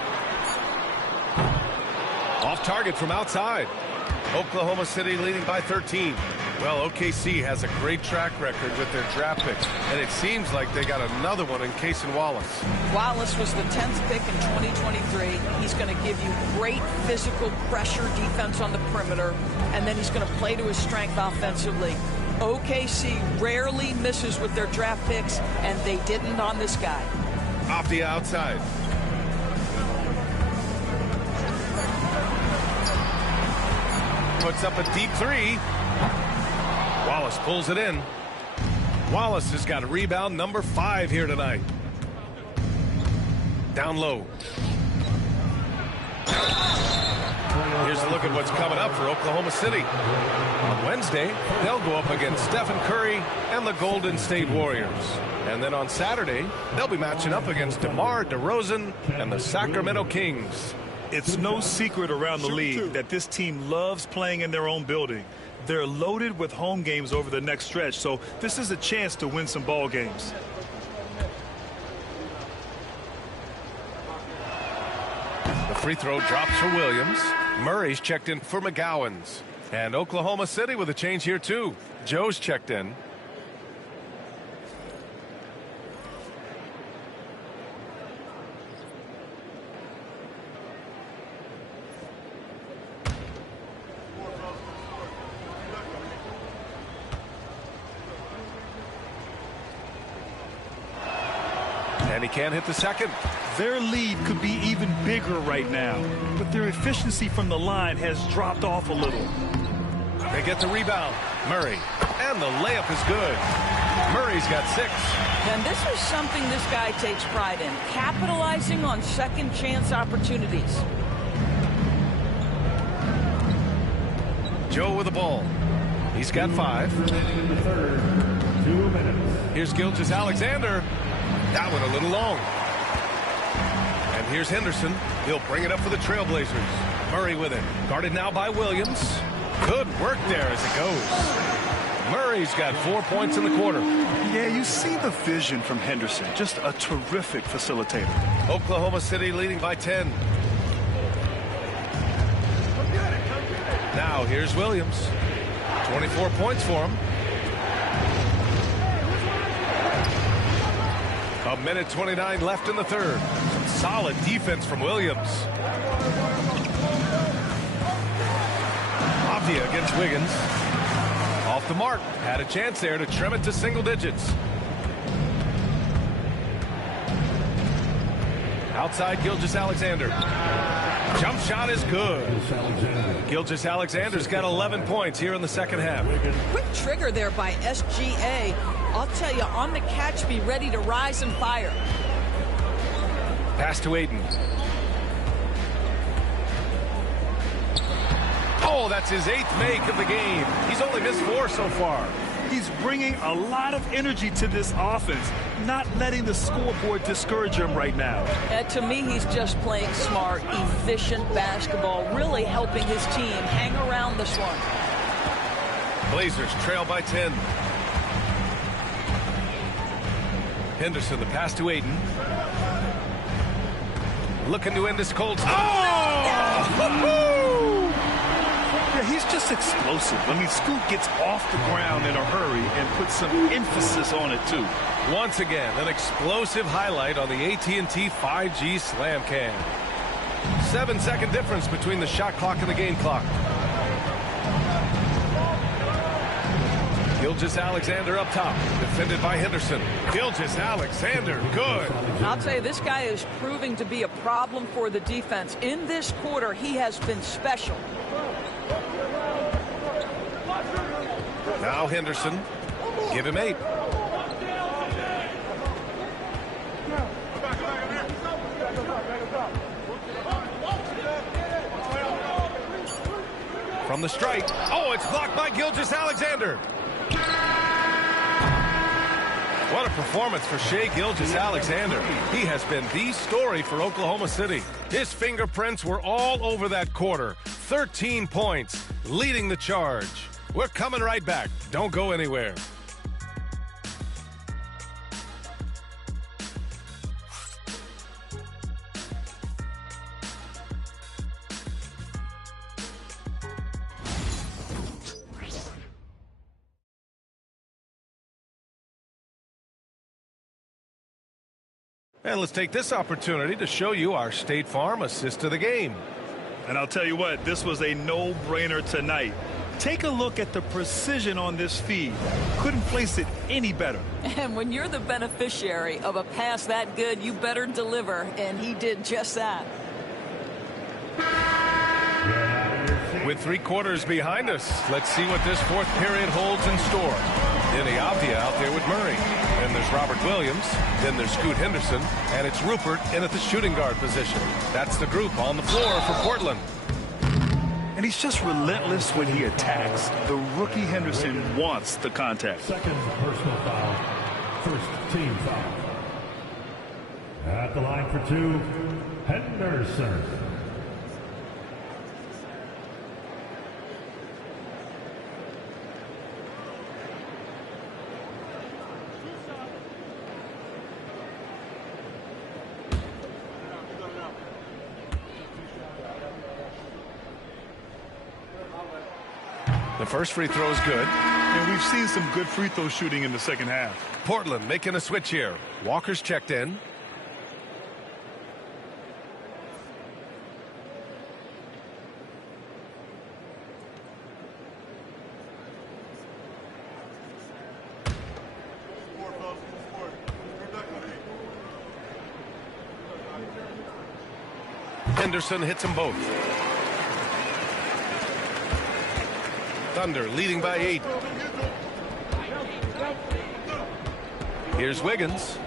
Off target from outside. Oklahoma City leading by 13. Well, OKC has a great track record with their draft picks, and it seems like they got another one in Cason Wallace. Wallace was the 10th pick in 2023. He's going to give you great physical pressure defense on the perimeter, and then he's going to play to his strength offensively. OKC rarely misses with their draft picks, and they didn't on this guy. Off the outside. Puts up a deep three. Wallace pulls it in. Wallace has got a rebound number 5 here tonight. Down low. Here's a look at what's coming up for Oklahoma City. On Wednesday, they'll go up against Stephen Curry and the Golden State Warriors. And then on Saturday, they'll be matching up against DeMar DeRozan and the Sacramento Kings. It's no secret around the league that this team loves playing in their own building. They're loaded with home games over the next stretch, so this is a chance to win some ball games. The free throw drops for Williams. Murray's checked in for McGowan's. And Oklahoma City with a change here too. Joe's checked in. And he can't hit the second. Their lead could be even bigger right now, but their efficiency from the line has dropped off a little. They get the rebound. Murray. And the layup is good. Murray's got 6. And this is something this guy takes pride in, capitalizing on second chance opportunities. Joe with the ball. He's got 5. Here's Gilgeous-Alexander. That one a little long. And here's Henderson. He'll bring it up for the Trailblazers. Murray with it. Guarded now by Williams. Good work there as it goes. Murray's got 4 points in the quarter. Yeah, you see the vision from Henderson. Just a terrific facilitator. Oklahoma City leading by 10. Now here's Williams. 24 points for him. A minute 29 left in the third. Some solid defense from Williams. Avdia against Wiggins. Off the mark. Had a chance there to trim it to single digits. Outside Gilgeous-Alexander. Jump shot is good. Gilgeous-Alexander's got 11 points here in the second half. Quick trigger there by SGA. I'll tell you, on the catch, be ready to rise and fire. Pass to Ayton. Oh, that's his 8th make of the game. He's only missed 4 so far. He's bringing a lot of energy to this offense, not letting the scoreboard discourage him right now. To me, he's just playing smart, efficient basketball, really helping his team hang around this one. Blazers trail by 10. Henderson, the pass to Ayton. Looking to end this cold start. Oh! Yeah, he's just explosive. I mean, Scoot gets off the ground in a hurry and puts some emphasis on it, too. Once again, an explosive highlight on the AT&T 5G Slam Cam. 7-second difference between the shot clock and the game clock. Gilgeous-Alexander up top, defended by Henderson. Gilgeous-Alexander, good. I'll tell you, this guy is proving to be a problem for the defense. In this quarter, he has been special. Now Henderson, give him 8. From the strike. Oh, it's blocked by Gilgeous-Alexander. What a performance for Shai Gilgeous-Alexander. He has been the story for Oklahoma City. His fingerprints were all over that quarter. 13 points, leading the charge. We're coming right back. Don't go anywhere. And let's take this opportunity to show you our State Farm assist to the game. And I'll tell you what, this was a no-brainer tonight. Take a look at the precision on this feed. Couldn't place it any better. And when you're the beneficiary of a pass that good, you better deliver, and he did just that. With 3 quarters behind us, let's see what this fourth period holds in store. Denny Avdia out there with Murray. Then there's Robert Williams. Then there's Scoot Henderson. And it's Rupert in at the shooting guard position. That's the group on the floor for Portland. And he's just relentless when he attacks. The rookie Henderson wants the contact. Second personal foul. First team foul. At the line for 2, Henderson. The first free throw is good. And we've seen some good free throw shooting in the second half. Portland making a switch here. Walker's checked in. Henderson hits them both. Thunder leading by 8. Here's Wiggins.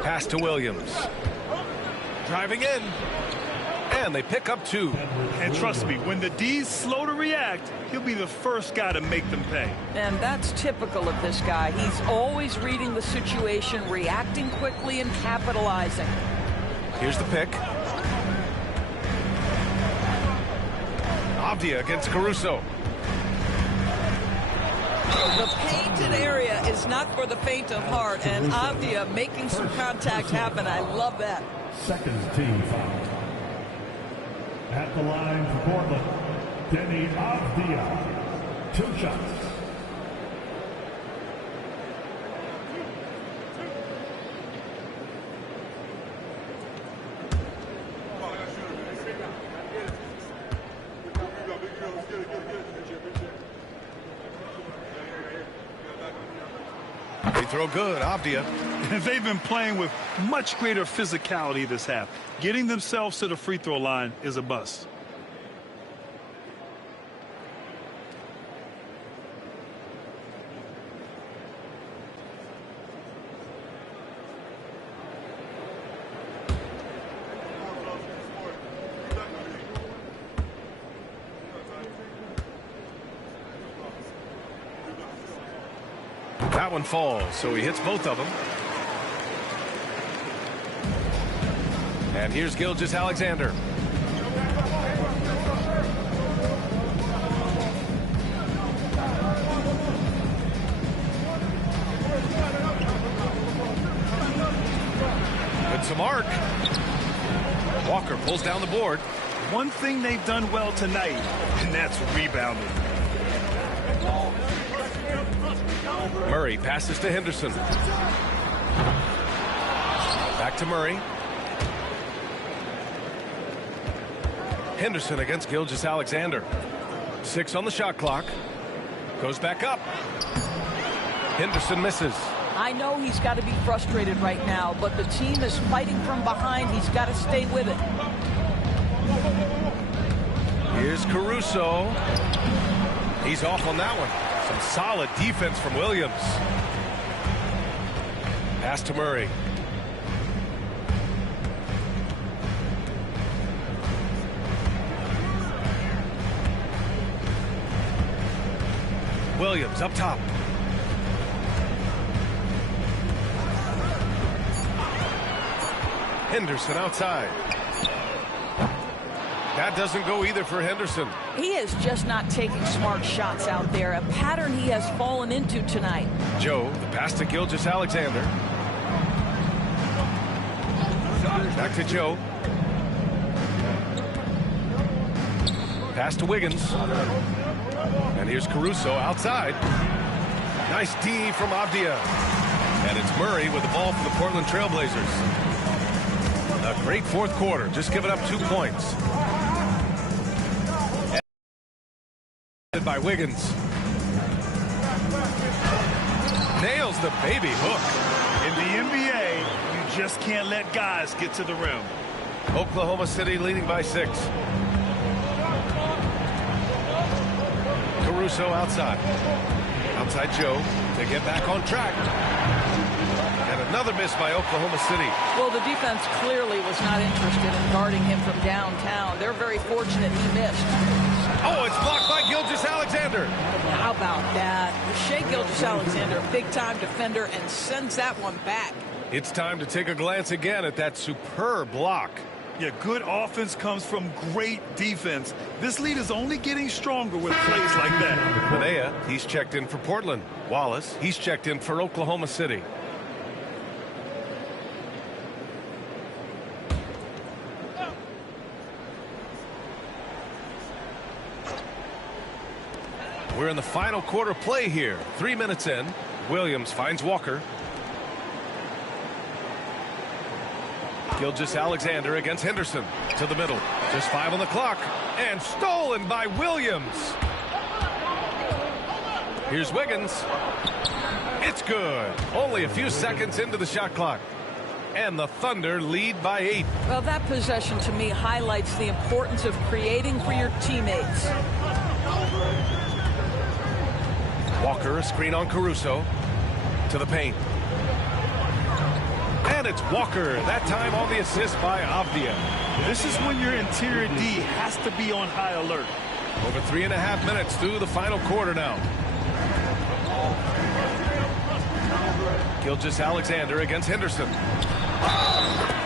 Pass to Williams. Driving in. And they pick up 2. And trust me, when the D's slow to react, he'll be the first guy to make them pay. And that's typical of this guy. He's always reading the situation, reacting quickly, and capitalizing. Here's the pick. Avdia against Caruso. The painted area is not for the faint of heart, and Avdia making some contact happen. I love that. Second team foul. At the line for Portland, Denny Avdia. 2 shots. They throw good, Avdia. They've been playing with much greater physicality this half. Getting themselves to the free throw line is a bust. That one falls, so he hits both of them. And here's Gilgeous-Alexander. Good to mark. Walker pulls down the board. One thing they've done well tonight, and that's rebounding. Murray passes to Henderson. Back to Murray. Henderson against Gilgeous-Alexander. 6 on the shot clock. Goes back up. Henderson misses. I know he's got to be frustrated right now, but the team is fighting from behind. He's got to stay with it. Here's Caruso. He's off on that one. Some solid defense from Williams. Pass to Murray. Williams up top. Henderson outside. That doesn't go either for Henderson. He is just not taking smart shots out there, a pattern he has fallen into tonight. Joe, the pass to Gilgeous-Alexander. Back to Joe. Pass to Wiggins. And here's Caruso outside. Nice D from Avdia. And it's Murray with the ball for the Portland Trailblazers. A great fourth quarter, just giving up 2 points. By Wiggins. Nails the baby hook. In the NBA, you just can't let guys get to the rim. Oklahoma City leading by 6. Caruso outside. Outside Joe to get back on track. And another miss by Oklahoma City. Well, the defense clearly was not interested in guarding him from downtown. They're very fortunate he missed. Oh, it's blocked by Gilgeous-Alexander. How about that? Shai Gilgeous-Alexander, big-time defender, and sends that one back. It's time to take a glance again at that superb block. Yeah, good offense comes from great defense. This lead is only getting stronger with plays like that. Manea, he's checked in for Portland. Wallace, he's checked in for Oklahoma City. We're in the final quarter play here. 3 minutes in. Williams finds Walker. Gilgeous-Alexander against Henderson. To the middle. Just 5 on the clock. And stolen by Williams. Here's Wiggins. It's good. Only a few seconds into the shot clock. And the Thunder lead by 8. Well, that possession to me highlights the importance of creating for your teammates. Walker, a screen on Caruso. To the paint. And it's Walker, that time on the assist by Avdia. This is when your interior D has to be on high alert. Over 3.5 minutes through the final quarter now. Gilgeous-Alexander against Henderson.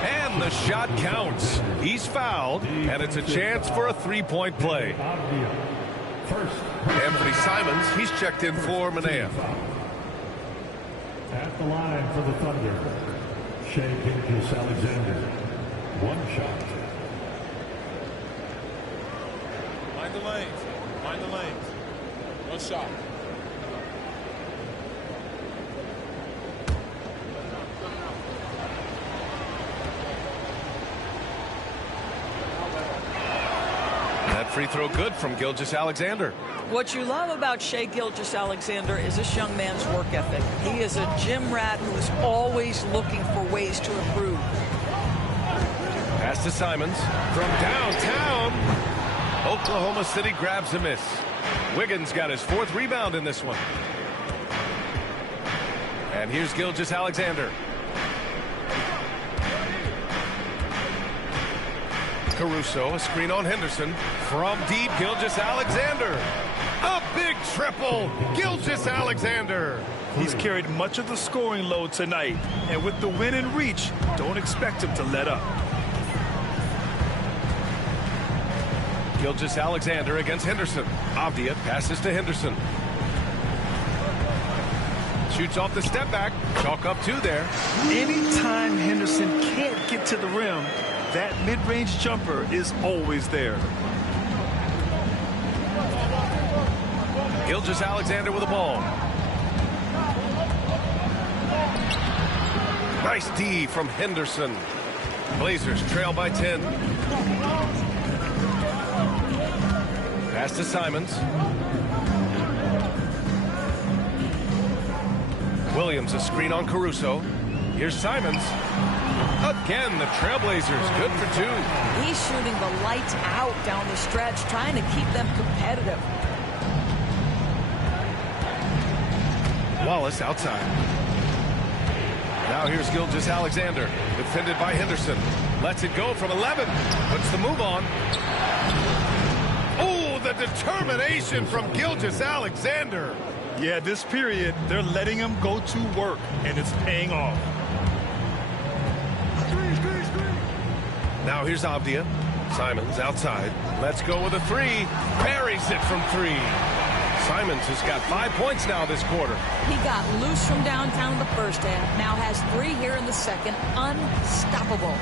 And the shot counts. He's fouled, and it's a chance for a 3-point play. Anthony Simons, he's checked in for Manea. At the line for the Thunder, Shea Gilgeous-Alexander. One shot. Mind the lanes. Mind the lanes. One shot. That free throw good from Gilgeous-Alexander. What you love about Shea Gilgeous-Alexander is this young man's work ethic. He is a gym rat who is always looking for ways to improve. Pass to Simons from downtown. Oklahoma City grabs a miss. Wiggins got his 4th rebound in this one. And here's Gilgeous-Alexander. Caruso, a screen on Henderson. From deep, Gilgeous-Alexander. A big triple, Gilgeous-Alexander. He's carried much of the scoring load tonight. And with the win in reach, don't expect him to let up. Gilgeous-Alexander against Henderson. Avdia passes to Henderson. Shoots off the step back. Chalk up 2 there. Anytime Henderson can't get to the rim, that mid-range jumper is always there. Gilgeous-Alexander with the ball. Nice D from Henderson. Blazers trail by 10. Pass to Simons. Williams, a screen on Caruso. Here's Simons. Again, the Trailblazers, good for 2. He's shooting the lights out down the stretch, trying to keep them competitive. Wallace outside. Now here's Gilgeous-Alexander, defended by Henderson. Lets it go from 11. Puts the move on. Oh, the determination from Gilgeous-Alexander. Yeah, this period, they're letting him go to work, and it's paying off. Now here's Avdia. Simons outside. Let's go with a 3. Buries it from 3. Simons has got 5 points now this quarter. He got loose from downtown in the first half. Now has 3 here in the second. Unstoppable.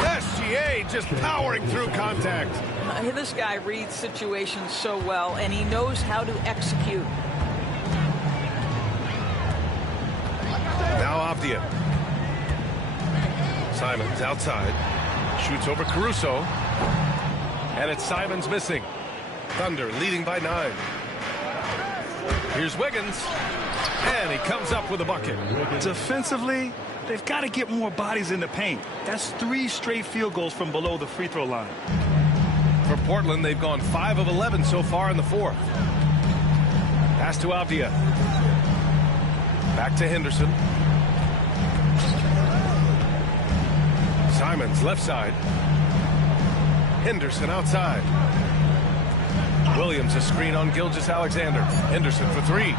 SGA just powering through contact. This guy reads situations so well, and he knows how to execute. Now Avdia. Simons outside. Shoots over Caruso. And it's Simons missing. Thunder leading by 9. Here's Wiggins. And he comes up with a bucket. Defensively, they've got to get more bodies in the paint. That's 3 straight field goals from below the free throw line. For Portland, they've gone 5 of 11 so far in the 4th. Pass to Avdia. Back to Henderson. Simons left side. Henderson outside. Williams a screen on Gilgeous-Alexander. Henderson for 3.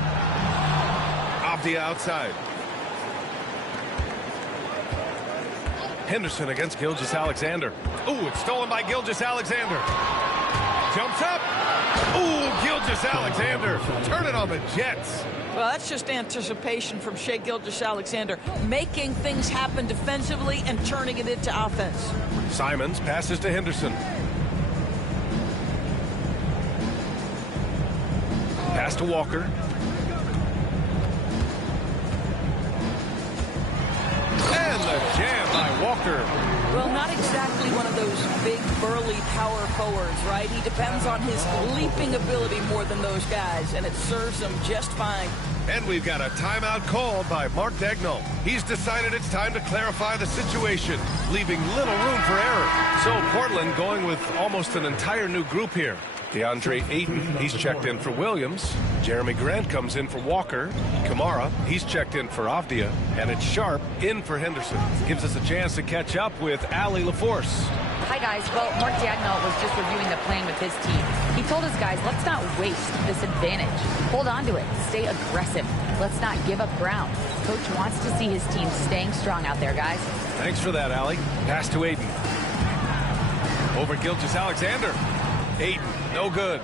Avdia outside. Henderson against Gilgeous-Alexander. Ooh, it's stolen by Gilgeous-Alexander. Jumps up. Ooh, Gilgeous-Alexander. Turn it on the Jets. Well, that's just anticipation from Shea Gilgeous-Alexander, making things happen defensively and turning it into offense. Simons passes to Henderson. Pass to Walker. And the jam by Walker. Well, not exactly one of those big, burly power forwards, right? He depends on his leaping ability more than those guys, and it serves him just fine. And we've got a timeout called by Mark Dagnall. He's decided it's time to clarify the situation, leaving little room for error. So Portland going with almost an entire new group here. DeAndre Ayton, he's checked in for Williams. Jeremy Grant comes in for Walker. Kamara, he's checked in for Avdia. And it's Sharp in for Henderson. Gives us a chance to catch up with Allie LaForce. Hi, guys. Well, Mark Dagnall was just reviewing the plan with his team. He told his guys, let's not waste this advantage. Hold on to it. Stay aggressive. Let's not give up ground. Coach wants to see his team staying strong out there, guys. Thanks for that, Allie. Pass to Ayton. Over Gilgeous-Alexander. Ayton, no good.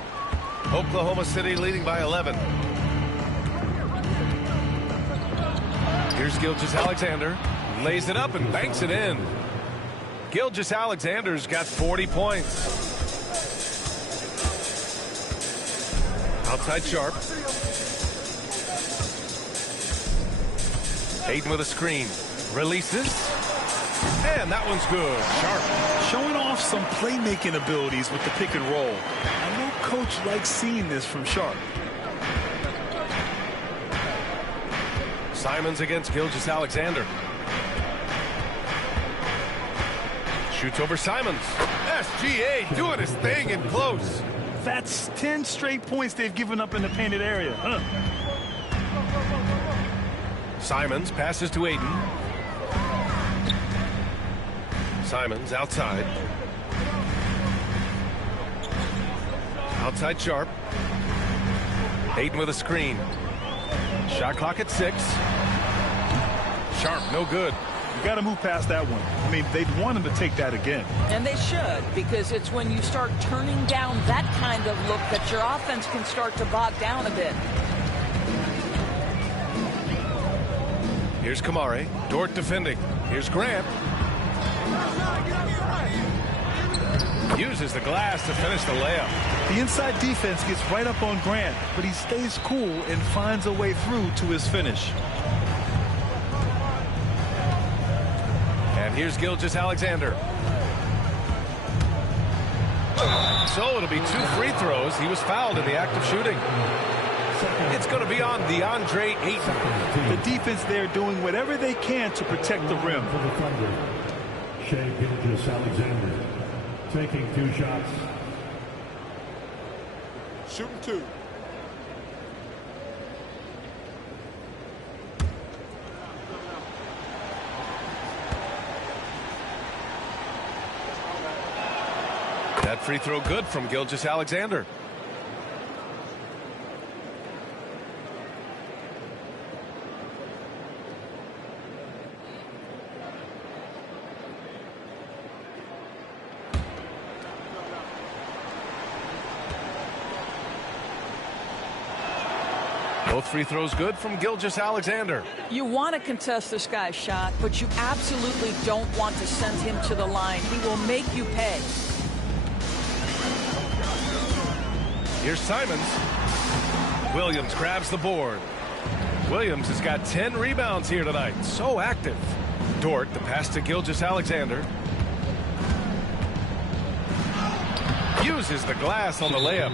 Oklahoma City leading by 11. Here's Gilgeous-Alexander. Lays it up and banks it in. Gilgeous-Alexander's got 40 points. Outside Sharp. Ayton with a screen. Releases. And that one's good. Sharp. Showing off some playmaking abilities with the pick and roll. I know Coach likes seeing this from Sharp. Simons against Gilgeous-Alexander. Shoots over Simons. SGA doing his thing in close. That's 10 straight points they've given up in the painted area. Simons passes to Ayton. Simons outside. Outside Sharp. Ayton with a screen. Shot clock at 6. Sharp, no good. You got to move past that one. I mean, they'd want him to take that again. And they should, because it's when you start turning down that kind of look that your offense can start to bog down a bit. Here's Kamari. Dort defending. Here's Grant. Uses the glass to finish the layup. The inside defense gets right up on Grant, but he stays cool and finds a way through to his finish. And here's Gilgeous-Alexander. So it'll be 2 free throws. He was fouled in the act of shooting. It's going to be on DeAndre Ayton. The defense there doing whatever they can to protect the rim. For the Thunder, Shai Gilgeous-Alexander taking 2 shots. Shooting 2. That free throw good from Gilgeous-Alexander. Both free throws good from Gilgeous-Alexander. You want to contest this guy's shot, but you absolutely don't want to send him to the line. He will make you pay. Here's Simons. Williams grabs the board. Williams has got 10 rebounds here tonight. So active. Dort, the pass to Gilgeous-Alexander. Uses the glass on the layup.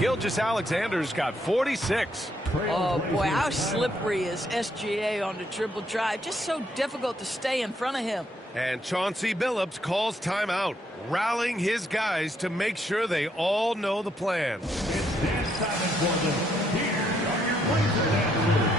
Gilgeous-Alexander's got 46. Oh, boy, how slippery is SGA on the dribble drive. Just so difficult to stay in front of him. And Chauncey Billups calls timeout, rallying his guys to make sure they all know the plan. It's dance time in Portland. Here are your Blazer dancers.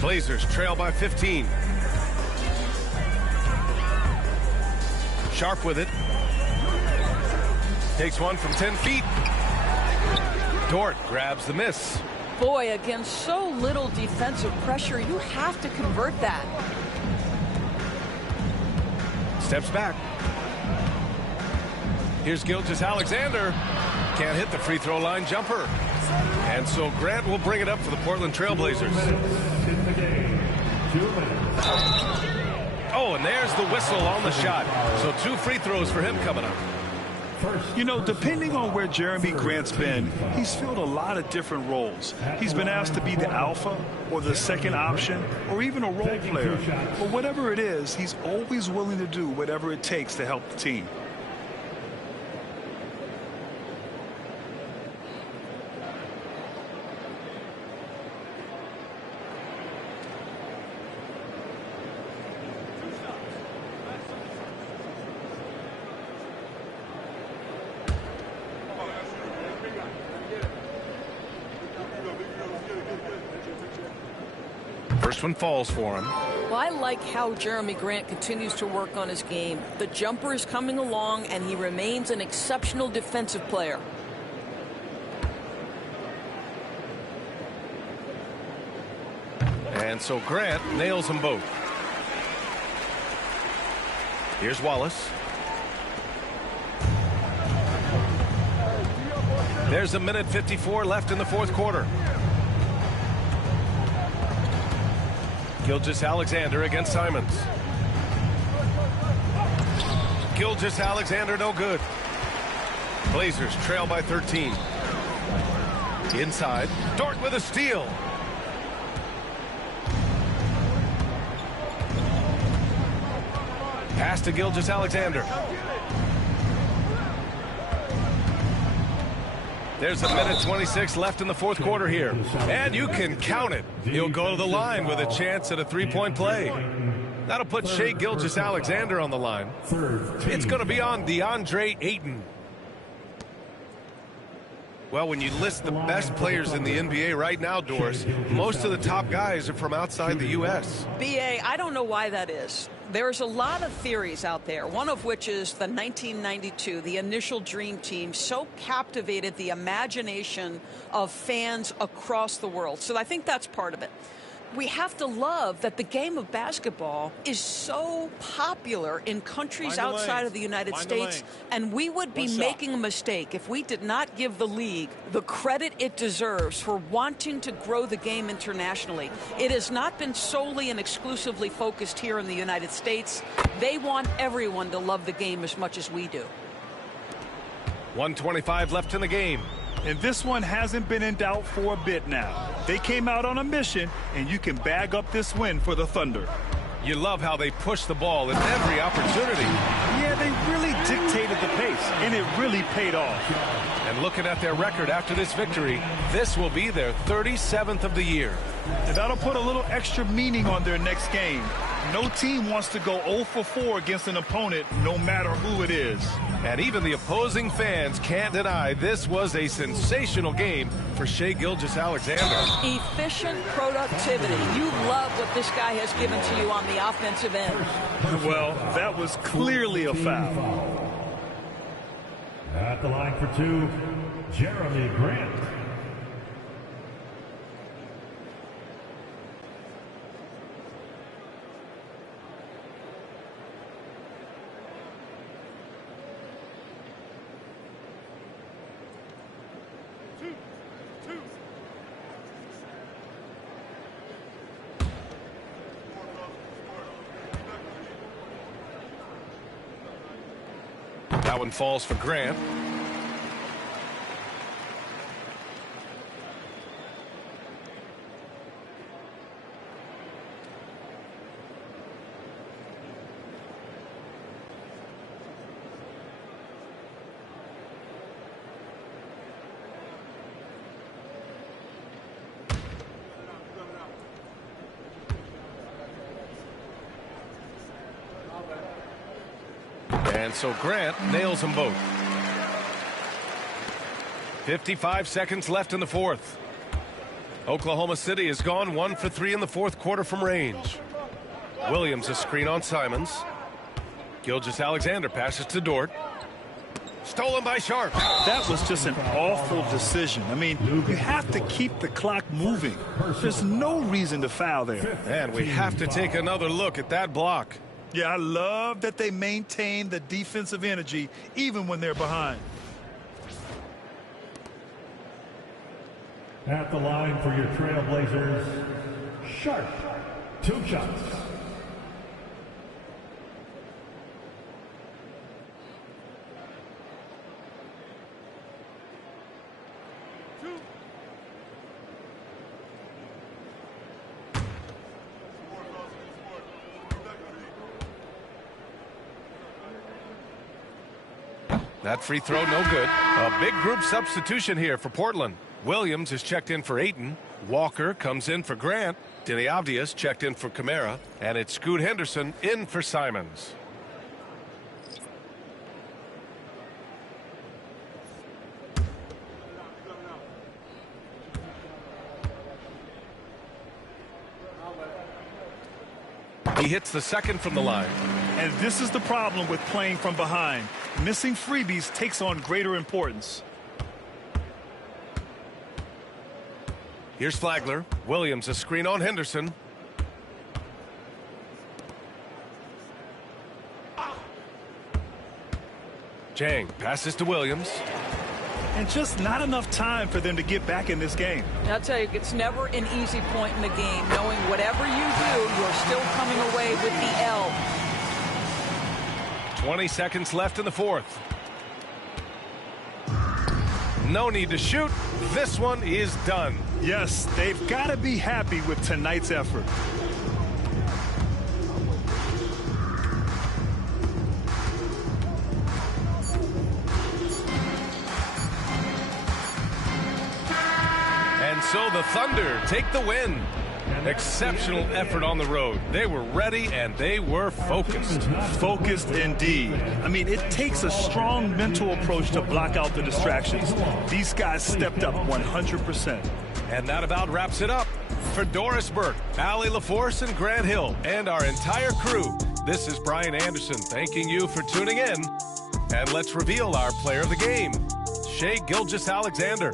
Blazers trail by 15. Sharp with it. Takes one from 10 feet. Dort grabs the miss. Boy, against so little defensive pressure, you have to convert that. Steps back. Here's Gilgeous-Alexander. Can't hit the free throw line jumper. And so Grant will bring it up for the Portland Trailblazers. Oh, and there's the whistle on the shot. So 2 free throws for him coming up. You know, depending on where Jeremy Grant's been, he's filled a lot of different roles. He's been asked to be the alpha or the second option or even a role player. But whatever it is, he's always willing to do whatever it takes to help the team. First one falls for him. Well, I like how Jeremy Grant continues to work on his game. The jumper is coming along, and he remains an exceptional defensive player. And so Grant nails them both. Here's Wallace. There's 1:54 left in the fourth quarter. Gilgeous-Alexander against Simons. Gilgeous-Alexander no good. Blazers trail by 13. Inside, Dort with a steal. Pass to Gilgeous-Alexander. There's 1:26 left in the fourth quarter here. And you can count it. He'll go to the line with a chance at a three-point play. That'll put Shai Gilgeous-Alexander on the line. It's going to be on DeAndre Ayton. Well, when you list the best players in the NBA right now, Doris, most of the top guys are from outside the U.S. B.A., I don't know why that is. There's a lot of theories out there, one of which is the 1992, the initial Dream Team, so captivated the imagination of fans across the world. So I think that's part of it. We have to love that the game of basketball is so popular in countries outside of the United States, and we would be making a mistake if we did not give the league the credit it deserves for wanting to grow the game internationally. It has not been solely and exclusively focused here in the United States. They want everyone to love the game as much as we do. 1:25 left in the game. And this one hasn't been in doubt for a bit now. They came out on a mission, and you can bag up this win for the Thunder. You love how they push the ball at every opportunity. Yeah, they really dictated the pace, and it really paid off. And looking at their record after this victory, this will be their 37th of the year. And that'll put a little extra meaning on their next game. No team wants to go 0 for 4 against an opponent, no matter who it is. And even the opposing fans can't deny this was a sensational game for Shai Gilgeous-Alexander. Efficient productivity. You love what this guy has given to you on the offensive end. Well, that was clearly a foul. At the line for 2, Jeremy Grant. That one falls for Grant. And so Grant nails them both. 55 seconds left in the fourth. Oklahoma City has gone 1 for 3 in the fourth quarter from range. Williams a screen on Simons. Gilgeous-Alexander passes to Dort. Stolen by Sharp. That was just an awful decision. I mean, you have to keep the clock moving. There's no reason to foul there. And we have to take another look at that block. Yeah, I love that they maintain the defensive energy even when they're behind. At the line for your Trailblazers, Sharp. 2 shots. That free throw no good. A big group substitution here for Portland. Williams is checked in for Ayton. Walker comes in for Grant. Diniavdias checked in for Kamara. And it's Scoot Henderson in for Simons. He hits the second from the line. And this is the problem with playing from behind. Missing freebies takes on greater importance. Here's Flagler. Williams a screen on Henderson. Jang passes to Williams. And just not enough time for them to get back in this game. I'll tell you, it's never an easy point in the game, knowing whatever you do, you're still coming away with the L. 20 seconds left in the fourth. No need to shoot. This one is done. Yes, they've got to be happy with tonight's effort. And so the Thunder take the win. Exceptional effort on the road. They were ready and they were focused. Focused indeed. I mean, it takes a strong mental approach to block out the distractions. These guys stepped up 100%. And that about wraps it up. For Doris Burke, Allie LaForce, and Grant Hill, and our entire crew, this is Brian Anderson thanking you for tuning in. And let's reveal our player of the game, Shai Gilgeous-Alexander.